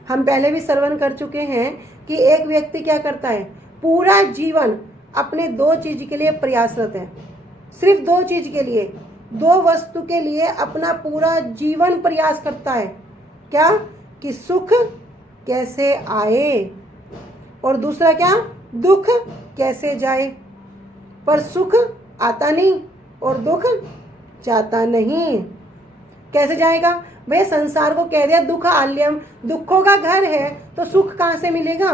हम पहले भी श्रवण कर चुके हैं कि एक व्यक्ति क्या करता है? पूरा जीवन अपने दो चीज के लिए प्रयासरत है, सिर्फ दो चीज के लिए, दो वस्तु के लिए अपना पूरा जीवन प्रयास करता है। क्या? कि सुख कैसे आए, और दूसरा क्या? दुख कैसे जाए। पर सुख आता नहीं और दुख जाता नहीं। कैसे जाएगा? भाई संसार को कह दिया दुख आल्यम, दुखों का घर है, तो सुख कहाँ से मिलेगा?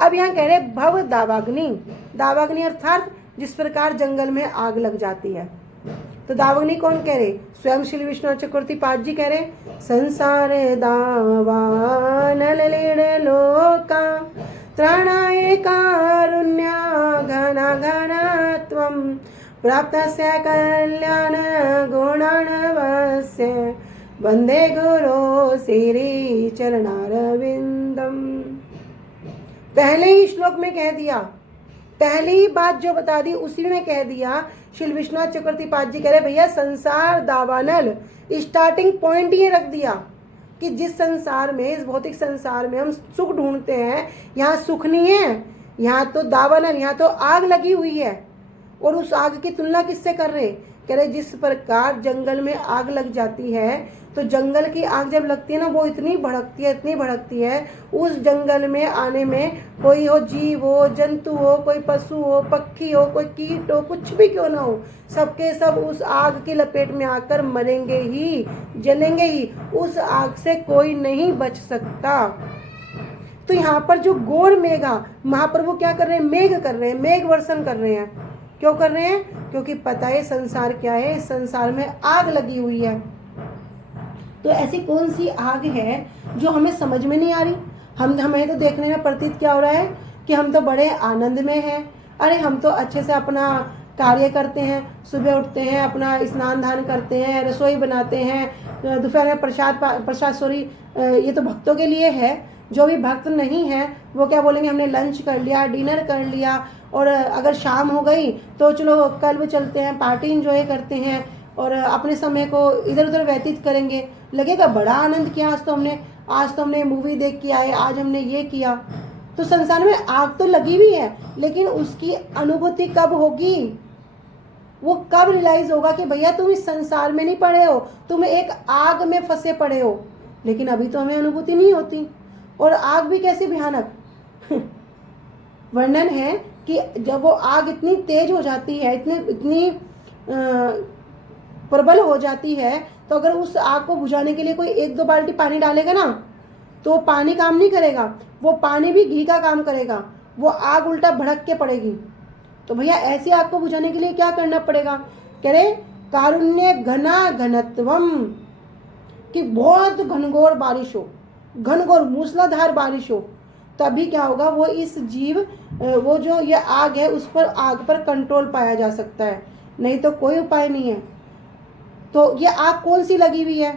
अब यहाँ कह रहे भव दावाग्नि। दावाग्नि अर्थात जिस प्रकार जंगल में आग लग जाती है। तो दावाग्नि कौन कह रहे? स्वयं श्री विश्वनाथ चक्रवर्ती पाद जी कह रहे संसार दावानल लीण लोका त्राणाय कारुण्य घना घनत्वं प्राप्तस्य कल्याण गुणानवस्य वंदे गुरो श्री चरणारविंदम। पहले ही श्लोक में कह दिया, पहली ही बात जो बता दी उसी में कह दिया। श्री विश्वनाथ चक्रवर्ती पाद जी कह रहे भैया संसार दावानल, स्टार्टिंग पॉइंट ये रख दिया कि जिस संसार में, इस भौतिक संसार में हम सुख ढूंढते हैं, यहाँ सुख नहीं है, यहाँ तो दावानल, यहाँ तो आग लगी हुई है। और उस आग की तुलना किससे कर रहे? कह रहे जिस प्रकार जंगल में आग लग जाती है तो जंगल की आग जब लगती है ना, वो इतनी भड़कती है, इतनी भड़कती है, उस जंगल में आने में कोई हो, जीव हो, जंतु हो, कोई पशु हो, पक्षी हो, कोई कीट हो, कुछ भी क्यों ना हो, सबके सब उस आग की लपेट में आकर मरेंगे ही, जलेंगे ही। उस आग से कोई नहीं बच सकता। तो यहाँ पर जो घोर मेघा, महाप्रभु क्या कर रहे हैं? मेघ कर रहे हैं, मेघ वर्षण कर रहे हैं। क्यों कर रहे हैं? क्योंकि पता है संसार क्या है, इस संसार में आग लगी हुई है। तो ऐसी कौन सी आग है जो हमें समझ में नहीं आ रही? हमें तो देखने में प्रतीत क्या हो रहा है कि हम तो बड़े आनंद में हैं। अरे हम तो अच्छे से अपना कार्य करते हैं, सुबह उठते हैं, अपना स्नान दान करते हैं, रसोई बनाते हैं, दोपहर में प्रसाद ये तो भक्तों के लिए है। जो भी भक्त नहीं है वो क्या बोलेंगे? हमने लंच कर लिया, डिनर कर लिया, और अगर शाम हो गई तो चलो क्लब चलते हैं, पार्टी इंजॉय करते हैं और अपने समय को इधर उधर व्यतीत करेंगे। लगेगा बड़ा आनंद किया, आज तो हमने मूवी देख के आए, आज हमने ये किया। तो संसार में आग तो लगी हुई है, लेकिन उसकी अनुभूति कब होगी? वो कब रियलाइज होगा कि भैया तुम इस संसार में नहीं पड़े हो, तुम एक आग में फंसे पड़े हो। लेकिन अभी तो हमें अनुभूति नहीं होती। और आग भी कैसी भयानक वर्णन है कि जब वो आग इतनी तेज हो जाती है, इतनी प्रबल हो जाती है, तो अगर उस आग को बुझाने के लिए कोई 1-2 बाल्टी पानी डालेगा ना, तो वो पानी काम नहीं करेगा, वो पानी भी घी का काम करेगा, वो आग उल्टा भड़क के पड़ेगी। तो भैया ऐसी आग को बुझाने के लिए क्या करना पड़ेगा? कह रहे कारुण्य घना घनत्वम, कि बहुत घनघोर बारिश हो, घनघोर मूसलाधार बारिश हो, तभी क्या होगा, वो इस जीव वो जो ये आग है उस पर आग पर कंट्रोल पाया जा सकता है, नहीं तो कोई उपाय नहीं है। तो ये आग कौन सी लगी हुई है,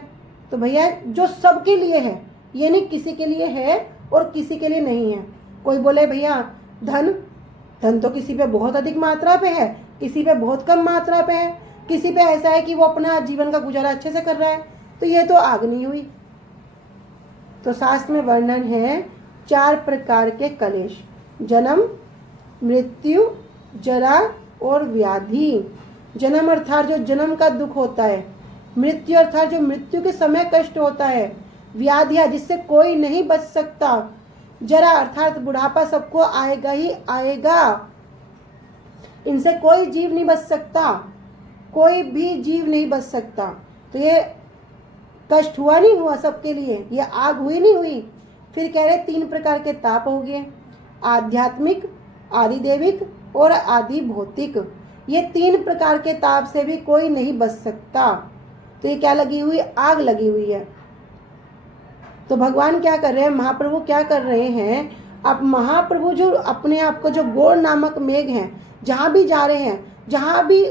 तो भैया जो सबके लिए है, ये नहीं किसी के लिए है और किसी के लिए नहीं है। कोई बोले भैया धन तो किसी पे बहुत अधिक मात्रा पे है, किसी पे बहुत कम मात्रा पे है, किसी पे ऐसा है कि वो अपना जीवन का गुजारा अच्छे से कर रहा है, तो ये तो आग नहीं हुई। तो शास्त्र में वर्णन है 4 प्रकार के कलेश, जन्म, मृत्यु, जरा और व्याधि। जन्म अर्थात जो जन्म का दुख होता है, मृत्यु अर्थात जो मृत्यु के समय कष्ट होता है, व्याधियां जिससे कोई नहीं बच सकता, जरा अर्थात बुढ़ापा सबको आएगा ही आएगा, इनसे कोई जीव नहीं बच सकता, कोई भी जीव नहीं बच सकता। तो ये कष्ट हुआ नहीं हुआ सबके लिए, ये आग हुई नहीं हुई। फिर कह रहे 3 प्रकार के ताप हो गए, आध्यात्मिक, आदिदेविक और आदि भौतिक। ये 3 प्रकार के ताप से भी कोई नहीं बच सकता। तो ये क्या लगी हुई, आग लगी हुई है। तो भगवान क्या कर रहे हैं, महाप्रभु क्या कर रहे हैं, अब महाप्रभु जो अपने आप को जो गौर नामक मेघ हैं, जहाँ भी जा रहे हैं, जहाँ भी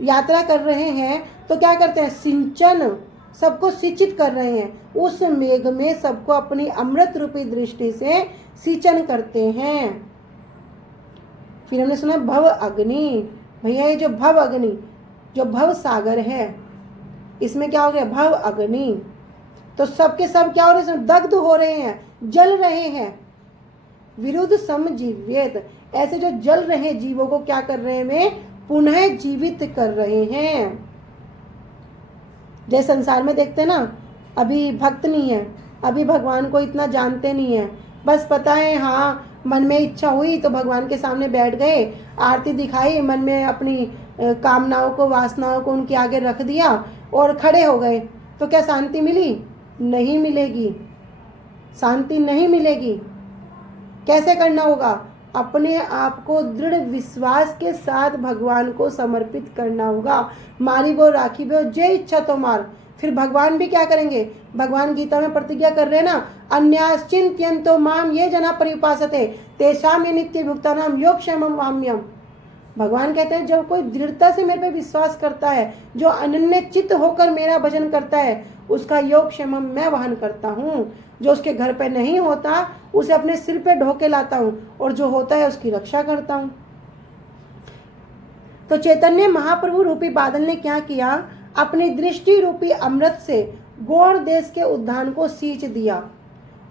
यात्रा कर रहे हैं, तो क्या करते हैं, सिंचन, सबको सिंचित कर रहे हैं। उस मेघ में सबको अपनी अमृत रूपी दृष्टि से सिंचन करते हैं। फिर हमने सुना भव अग्नि। भैया ये जो भव अग्नि, जो भव सागर है, इसमें क्या हो गया, भव अग्नि। तो सबके सब क्या हो रहे हैं, दग्ध हो रहे हैं, जल रहे हैं। विरुद्ध समजीव्येत, ऐसे जो जल रहे जीवों को क्या कर रहे हैं, वे पुनः जीवित कर रहे हैं। जैसे संसार में देखते हैं ना, अभी भक्त नहीं है, अभी भगवान को इतना जानते नहीं है, बस पता है हाँ मन में इच्छा हुई तो भगवान के सामने बैठ गए, आरती दिखाई, मन में अपनी कामनाओं को, वासनाओं को उनके आगे रख दिया और खड़े हो गए। तो क्या शांति मिली? नहीं मिलेगी, शांति नहीं मिलेगी। कैसे करना होगा? अपने आप को दृढ़ विश्वास के साथ भगवान को समर्पित करना होगा। मारी बो राखी बो जे इच्छा तो मार। फिर भगवान भी क्या करेंगे? भगवान गीता में प्रतिज्ञा कर रहे हैं ना, अन्याश्चिंत्यन्तो माम ये जना परिउपासते तेषां ये नित्य भुक्तानाम योगक्षेमं वाम्यम। भगवान कहते हैं जब कोई दृढ़ता से मेरे पे विश्वास करता है, जो अनन्य चित्त होकर मेरा भजन करता है, उसका योगक्षेमम मैं वहन करता हूँ। जो उसके घर पे नहीं होता उसे अपने सिर पे ढोके लाता हूँ, और जो होता है उसकी रक्षा करता हूँ। तो चैतन्य महाप्रभु रूपी बादल ने क्या किया? अपनी दृष्टि रूपी अमृत से गौड़ देश के उद्यान को सींच दिया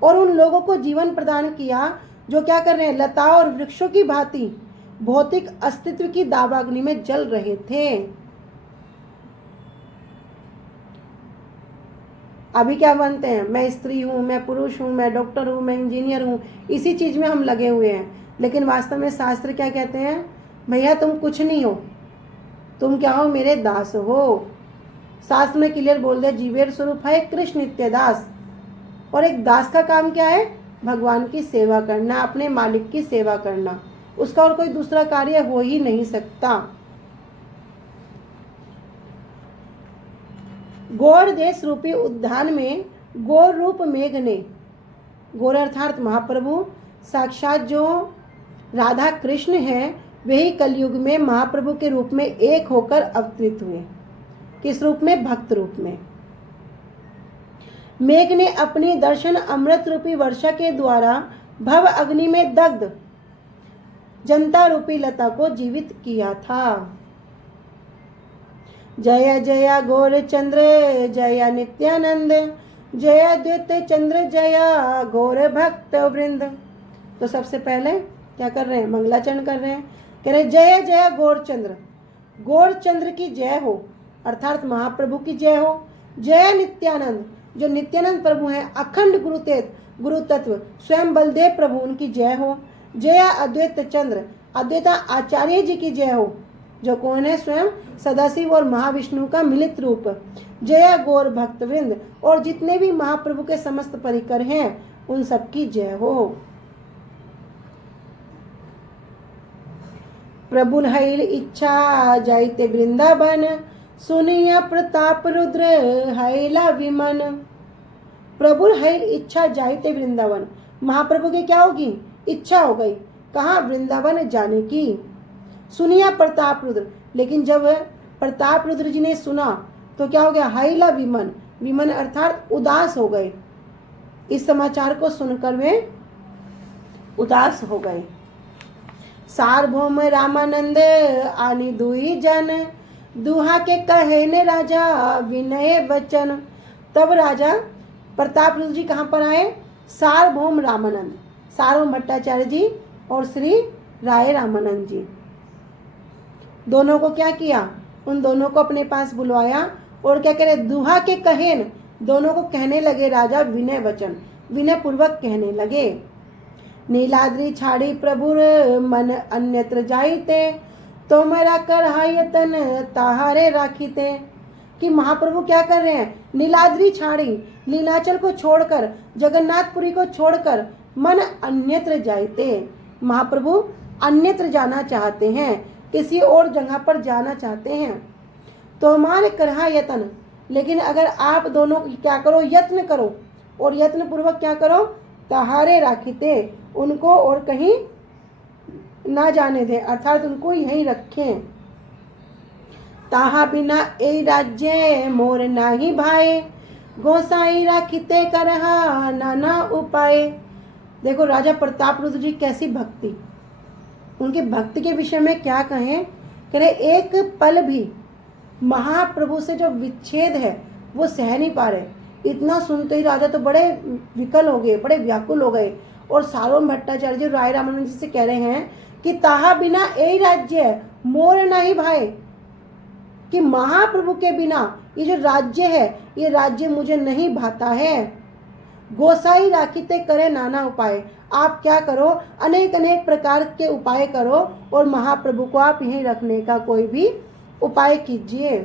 और उन लोगों को जीवन प्रदान किया जो क्या कर रहे हैं? लता और वृक्षों की भांति भौतिक अस्तित्व की दावाग्नि में जल रहे थे। अभी क्या बनते हैं? मैं स्त्री हूँ, मैं पुरुष हूँ, मैं डॉक्टर हूँ, मैं इंजीनियर हूँ, इसी चीज में हम लगे हुए हैं। लेकिन वास्तव में शास्त्र क्या कहते हैं? भैया तुम कुछ नहीं हो, तुम क्या हो? मेरे दास हो। शास्त्र में क्लियर बोल दिया, जीवेर स्वरूप है कृष्ण नित्य दास। और एक दास का काम क्या है? भगवान की सेवा करना, अपने मालिक की सेवा करना। उसका और कोई दूसरा कार्य हो ही नहीं सकता। गौड़ देश रूपी उद्यान में गौर रूप मेघ ने, गौर अर्थात महाप्रभु साक्षात जो राधा कृष्ण हैं, वही कलयुग में महाप्रभु के रूप में एक होकर अवतरित हुए। किस रूप में? भक्त रूप में। मेघ ने अपनी दर्शन अमृत रूपी वर्षा के द्वारा भव अग्नि में दग्ध जनता रूपी लता को जीवित किया था। जय जय गौर चंद्र जय नित्यानंद, जय द्वैत चंद्र जय गौर भक्त वृंद। तो सबसे पहले क्या कर रहे हैं? मंगलाचरण कर रहे हैं। कह रहे जय जय गौर चंद्र, गौर चंद्र की जय हो, अर्थात महाप्रभु की जय हो। जय नित्यानंद, जो नित्यानंद प्रभु हैं, अखंड गुरु तत्व स्वयं बलदेव प्रभु, उनकी जय हो। जय अद्वैत चंद्र, अद्वैत आचार्य जी की जय हो, जो कौन है? स्वयं सदाशिव और महाविष्णु का मिलित रूप। जय गौर भक्तवृंद, और जितने भी महाप्रभु के समस्त परिकर हैं उन सबकी जय हो। प्रभु हैल इच्छा जाइते वृंदावन, सुनिया प्रताप रुद्र हैला विमन। प्रभु हैल इच्छा जाइते वृंदावन, महाप्रभु की क्या होगी, इच्छा हो गई, कहाँ, वृंदावन जाने की। सुनिया प्रताप रुद्र, लेकिन जब प्रताप रुद्र जी ने सुना तो क्या हो गया, हाइला विमन, विमन अर्थात उदास हो गए। इस समाचार को सुनकर वे उदास हो गए। सार्वभौम रामानंद आनी दुई जन, दुहा के कहे ने राजा विनय वचन। तब राजा प्रताप रुद्र जी कहाँ पर आए, सार्वभौम रामानंद, सार्वभौम भट्टाचार्य जी और श्री राय रामानंद जी, दोनों को क्या किया, उन दोनों को अपने पास बुलवाया और क्या करे, दुहा के कहेन, दोनों को कहने लगे राजा विनय वचन, विनय पूर्वक कहने लगे। नीलाद्री छाड़ी प्रभुर मन अन्यत्र जाइते, तो मेरा कर हायतन ताहारे राखीते। कि महाप्रभु क्या कर रहे हैं, नीलाद्री छाड़ी, नीलाचल को छोड़कर, जगन्नाथपुरी को छोड़कर, मन अन्यत्र जाइते, महाप्रभु अन्यत्र जाना चाहते हैं, किसी और जगह पर जाना चाहते हैं। तो हमारे करहा यत्न, लेकिन अगर आप दोनों क्या करो, यत्न करो, और यत्न पूर्वक क्या करो, तहारे राखीते, उनको और कहीं ना जाने दें, अर्थात उनको यहीं रखें। ताहा बिना ए राज्य मोर नाही भाए, गोसाई राखीते करहा नाना उपाय। देखो राजा प्रताप रुद्र जी कैसी भक्ति, उनकी भक्ति के विषय में क्या कहें, करे एक पल भी महाप्रभु से जो विच्छेद है वो सह नहीं पा रहे। इतना सुनते ही राजा तो बड़े विकल हो गए, बड़े व्याकुल हो गए, और सार्वभौम भट्टाचार्य जी राय रामानंद जी से कह रहे हैं कि ताहा बिना ए राज्य मोर नहीं भाई, कि महाप्रभु के बिना ये जो राज्य है, ये राज्य मुझे नहीं भाता है। गोसाई राखीते करे नाना उपाय, आप क्या करो, अनेक अनेक प्रकार के उपाय करो और महाप्रभु को आप यहीं रखने का कोई भी उपाय कीजिए।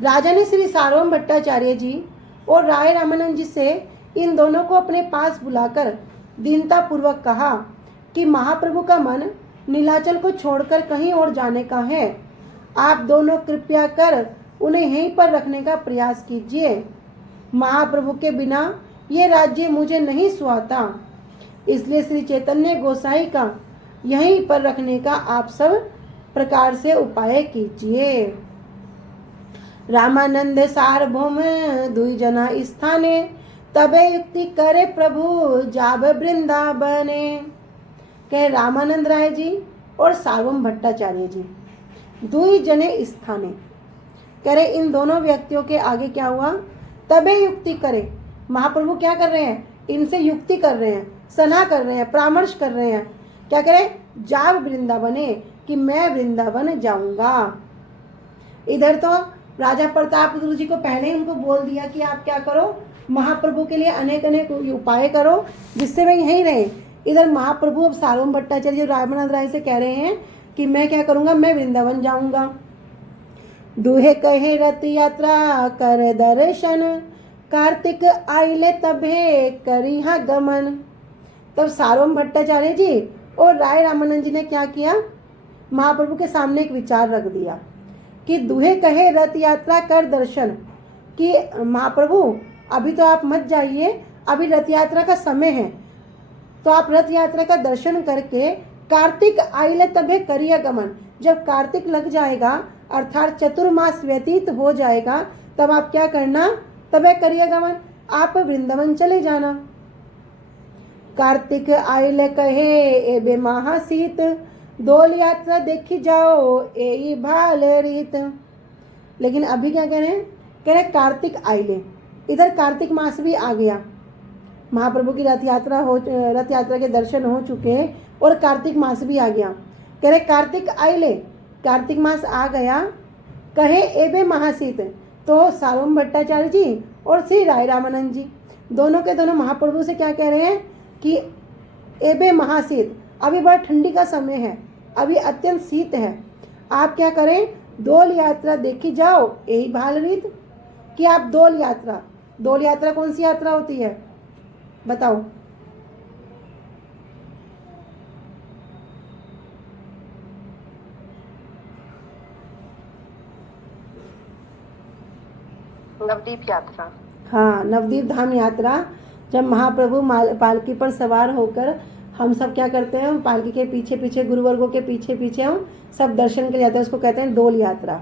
राजा ने श्री सार्वभौम भट्टाचार्य जी और राय रामानंद जी से इन दोनों को अपने पास बुलाकर दीनता पूर्वक कहा कि महाप्रभु का मन नीलाचल को छोड़कर कहीं और जाने का है, आप दोनों कृपया कर उन्हें यहीं पर रखने का प्रयास कीजिए। महाप्रभु के बिना ये राज्य मुझे नहीं सुहाता, इसलिए श्री चैतन्य गोसाई का यहीं पर रखने का आप सब प्रकार से उपाय कीजिए। रामानंद सार्वभौम दुई जना स्थाने, तबे युक्ति करे प्रभु जाब वृंदावने। कहे रामानंद राय जी और सार्वभौम भट्टाचार्य जी दुई जने स्थाने, कह रहे इन दोनों व्यक्तियों के आगे क्या हुआ, तबे युक्ति करे, महाप्रभु क्या कर रहे हैं, इनसे युक्ति कर रहे हैं, सलाह कर रहे हैं, परामर्श कर रहे हैं, क्या करें, जाब वृंदावने, कि मैं वृंदावन जाऊंगा। इधर तो राजा प्रताप रुद्र जी को पहले ही उनको बोल दिया कि आप क्या करो, महाप्रभु के लिए अनेक अनेक उपाय करो जिससे वे यहीं रहे। इधर महाप्रभु अब सार्वभौम भट्टाचार्य रामानंद राय से कह रहे हैं कि मैं क्या करूंगा, मैं वृंदावन जाऊंगा। दुहे कहे रथ यात्रा कर दर्शन, कार्तिक आइले तबे करिहा गमन। तब सार्वभौम भट्टाचार्य जी और राय रामानंद जी ने क्या किया, महाप्रभु के सामने एक विचार रख दिया कि दुहे कहे रथ यात्रा कर दर्शन, कि महाप्रभु अभी तो आप मत जाइए, अभी रथ यात्रा का समय है, तो आप रथ यात्रा का दर्शन करके कार्तिक आइले तबे करिया गमन, जब कार्तिक लग जाएगा अर्थात चतुर्मास व्यतीत हो जाएगा, तब आप क्या करना, तबे करिया गमन, आप वृंदावन चले जाना। कार्तिक आइले कहे एबे महासीत, डोल यात्रा देखी जाओ ए भाल रीत। लेकिन अभी क्या कह रहे हैं, कह रहे कार्तिक आइले, इधर कार्तिक मास भी आ गया, महाप्रभु की रथ यात्रा के दर्शन हो चुके हैं और कार्तिक मास भी आ गया। कह रहे कार्तिक आइले, कार्तिक मास आ गया, कहे एबे महासीत, तो सार्वभौम भट्टाचार्य जी और श्री राय रामानंद जी दोनों के दोनों महाप्रभु से क्या कह रहे हैं कि एबे महासीत, अभी बड़ा ठंडी का समय है, अभी अत्यंत शीत है, आप क्या करें, डोल यात्रा देखी जाओ यही भाल रीत, कि आप डोल यात्रा कौन सी यात्रा होती है बताओ, नवदीप यात्रा। हाँ, नवदीप धाम यात्रा जब महाप्रभु पालकी पर सवार होकर हम सब क्या करते हैं, पालकी के पीछे पीछे, गुरुवर्गों के पीछे पीछे हम सब दर्शन के जाते हैं, उसको कहते हैं डोल यात्रा।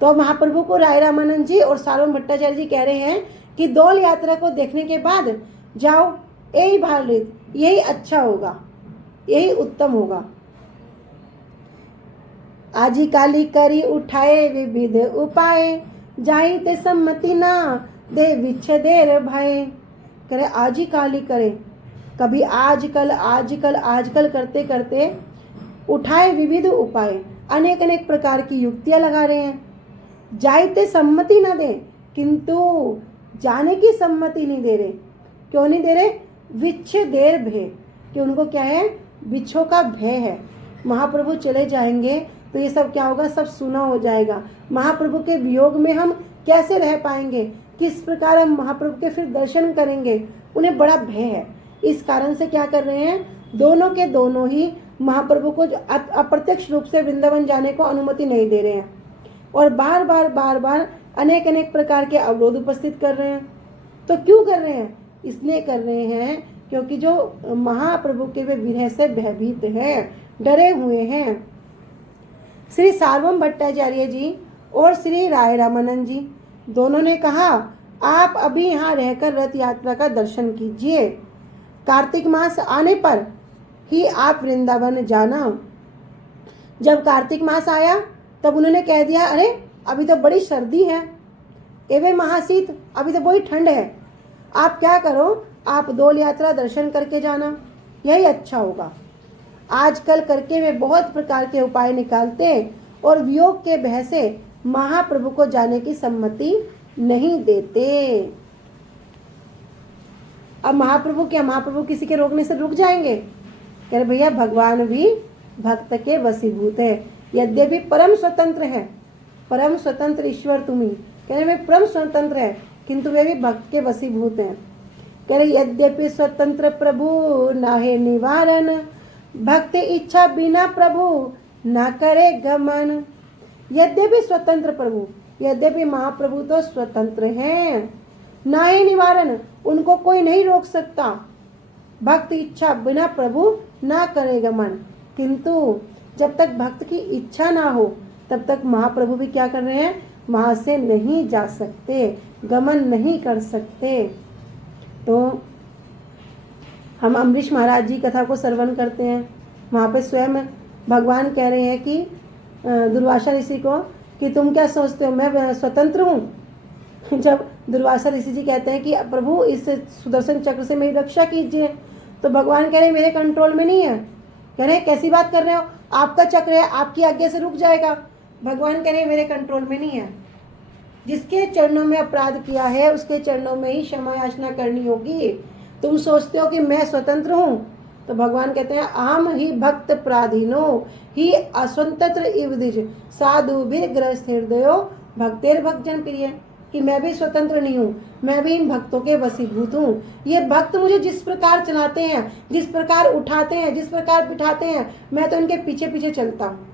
तो महाप्रभु को राय रामानंद जी और सार्वभौम भट्टाचार्य जी कह रहे हैं कि डोल यात्रा को देखने के बाद जाओ, यही भारत, यही अच्छा होगा, यही उत्तम होगा। आजी काली करी उठाए विविध उपाय, जाई ते सम्मति ना दे विच्छेदेर भय। करे आजी काली करे, कभी आजकल आजकल आजकल करते करते उठाए विविध उपाय, अनेक अनेक प्रकार की युक्तियां लगा रहे हैं। जाइते सम्मति ना दे, किंतु जाने की सम्मति नहीं दे रहे। क्यों नहीं दे रहे? विच्छेदेर भय, कि उनको क्या है, बिच्छों का भय है। महाप्रभु चले जाएंगे तो ये सब क्या होगा, सब सुना हो जाएगा। महाप्रभु के वियोग में हम कैसे रह पाएंगे, किस प्रकार हम महाप्रभु के फिर दर्शन करेंगे, उन्हें बड़ा भय है। इस कारण से क्या कर रहे हैं, दोनों के दोनों ही महाप्रभु को अप्रत्यक्ष रूप से वृंदावन जाने को अनुमति नहीं दे रहे हैं और बार बार अनेक अनेक प्रकार के अवरोध उपस्थित कर रहे हैं। तो क्यों कर रहे हैं? इसलिए कर रहे हैं क्योंकि जो महाप्रभु के वे विरह से भयभीत हैं, डरे हुए हैं। श्री सार्वभौम भट्टाचार्य जी और श्री राय रामानंद जी दोनों ने कहा, आप अभी यहाँ रहकर रथ यात्रा का दर्शन कीजिए, कार्तिक मास आने पर ही आप वृंदावन जाना। जब कार्तिक मास आया तब उन्होंने कह दिया, अरे अभी तो बड़ी सर्दी है, एवं महाशीत, अभी तो बड़ी ठंड है, आप क्या करो, आप डोल यात्रा दर्शन करके जाना, यही अच्छा होगा। आजकल करके वे बहुत प्रकार के उपाय निकालते और वियोग के भय से महाप्रभु को जाने की सम्मति नहीं देते। अब महाप्रभु किसी के रोकने से रुक जाएंगे? कह रहे भैया, भगवान भी भक्त के वशीभूत है, यद्यपि परम स्वतंत्र है, परम स्वतंत्र ईश्वर तुम्ही। कह रहे वे परम स्वतंत्र है किंतु वे भी भक्त के वशीभूत हैं। कह रहे यद्यपि स्वतंत्र प्रभु नाहे निवारण, भक्त इच्छा बिना प्रभु ना करे गमन। यद्यपि स्वतंत्र प्रभु, यद्यपि महाप्रभु तो स्वतंत्र हैं, ना ही निवारण, उनको कोई नहीं रोक सकता। भक्त इच्छा बिना प्रभु ना करे गमन, किंतु जब तक भक्त की इच्छा ना हो तब तक महाप्रभु भी क्या कर रहे हैं, वहां से नहीं जा सकते, गमन नहीं कर सकते। तो हम अम्बरीश महाराज जी कथा को श्रवण करते हैं, वहाँ पे स्वयं भगवान कह रहे हैं कि दुर्वासा ऋषि को कि तुम क्या सोचते हो, मैं स्वतंत्र हूँ। जब दुर्वासा ऋषि जी कहते हैं कि प्रभु इस सुदर्शन चक्र से मेरी रक्षा कीजिए, तो भगवान कह रहे हैं मेरे कंट्रोल में नहीं है। कह रहे हैं कैसी बात कर रहे हो, आपका चक्र है, आपकी आज्ञा से रुक जाएगा। भगवान कह रहे हैं मेरे कंट्रोल में नहीं है। जिसके चरणों में अपराध किया है उसके चरणों में ही क्षमा याचना करनी होगी। तुम सोचते हो कि मैं स्वतंत्र हूँ, तो भगवान कहते हैं आम ही भक्त प्राधीनो ही अस्वतंत्र इवदिज साधु भी ग्रस्त हृदयो भक्तेर भक्त जन प्रिय, कि मैं भी स्वतंत्र नहीं हूँ, मैं भी इन भक्तों के वशीभूत हूँ। ये भक्त मुझे जिस प्रकार चलाते हैं, जिस प्रकार उठाते हैं, जिस प्रकार बिठाते हैं, मैं तो इनके पीछे पीछे चलता हूँ।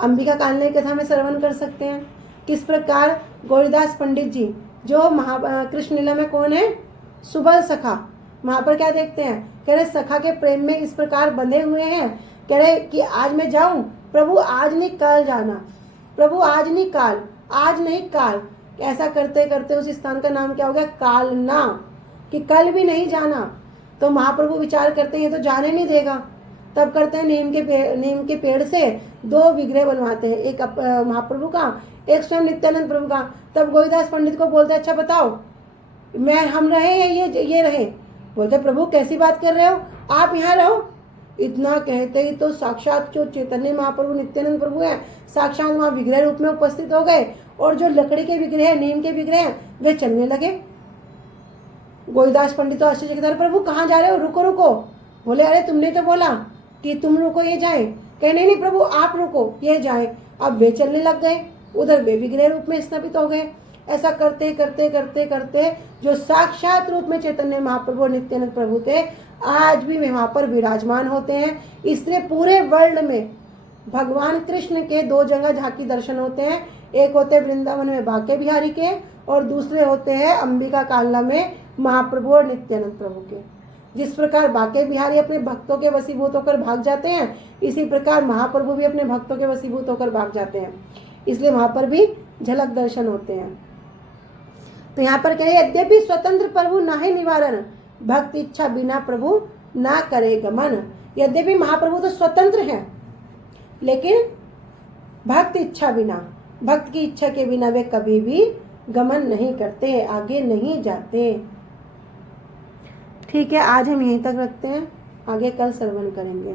अंबिका कालनी कथा में श्रवण कर सकते हैं किस प्रकार गौरीदास पंडित जी जो कृष्ण लीला में कौन है, सुबल सखा, वहाँ पर क्या देखते हैं, कह रहे सखा के प्रेम में इस प्रकार बंधे हुए हैं। कह रहे कि आज मैं जाऊं, प्रभु आज नहीं कल जाना, प्रभु आज नहीं काल, आज नहीं काल। ऐसा करते करते उस स्थान का नाम क्या हो गया, कालना, कि कल भी नहीं जाना। तो महाप्रभु विचार करते हैं ये तो जाने नहीं देगा। तब करते हैं नीम के पेड़ से 2 विग्रह बनवाते हैं, एक महाप्रभु का, एक स्वयं नित्यानंद प्रभु का। तब गोविंदास पंडित को बोलते अच्छा बताओ हम रहे हैं ये रहे। बोलते प्रभु कैसी बात कर रहे हो, आप यहाँ रहो। इतना कहते ही तो साक्षात जो चैतन्य महाप्रभु नित्यानंद प्रभु है साक्षात वहाँ विग्रह रूप में उपस्थित हो गए, और जो लकड़ी के विग्रह है, नीम के विग्रह हैं, वे चलने लगे। गोविंदास पंडित तो आश्चर्य कहते प्रभु कहाँ जा रहे हो, रुको रुको। बोले अरे तुमने तो बोला कि तुम रुको ये जाए। कहे नहीं प्रभु आप रुको ये जाए। अब वे चलने लग गए, उधर वे विग्रह रूप में स्थापित हो गए। ऐसा करते करते करते करते जो साक्षात रूप में चैतन्य महाप्रभु और नित्यानंद प्रभु थे आज भी वहाँ पर विराजमान होते हैं। इसलिए पूरे वर्ल्ड में भगवान कृष्ण के 2 जगह झांकी दर्शन होते हैं। एक होते वृंदावन में बांके बिहारी के, और दूसरे होते हैं अंबिका कालना में महाप्रभु और नित्यानंद प्रभु के। जिस प्रकार बाके बिहारी अपने भक्तों के वशीभूत होकर भाग जाते हैं, इसी प्रकार महाप्रभु भी अपने भक्तों के वशीभूत होकर भाग जाते हैं, इसलिए वहां पर भी झलक दर्शन होते हैं। तो यहाँ पर कहे यद्यपि स्वतंत्र प्रभु नाहि निवारण, भक्त इच्छा बिना प्रभु ना करे गमन। यद्यपि महाप्रभु तो स्वतंत्र हैं, लेकिन भक्त इच्छा बिना, भक्त की इच्छा के बिना वे कभी भी गमन नहीं करते, आगे नहीं जाते। ठीक है, आज हम यहीं तक रखते हैं, आगे कल श्रवण करेंगे।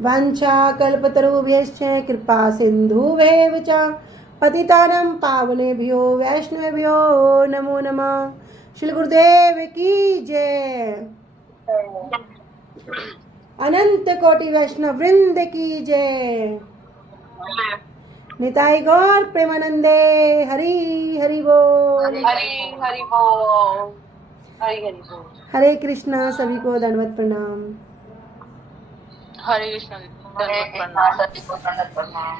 वांछा कल्पतरुभ्यश्च कृपा सिन्धुभ्येव च पतितानां पावनेभ्यो वैष्णवेभ्यो नमो नमः। श्री गुरुदेव की जय। अनंत कोटि वैष्णव वृंद की जय। निताई गौर प्रेमानंदे। हरि हरि बोल। हरि हरि बोल। हरि हरि बोल। हरे कृष्णा। सभी को दंडवत प्रणाम। हरे कृष्ण। हरे कृष्णा। सभी को दंडवत प्रणाम।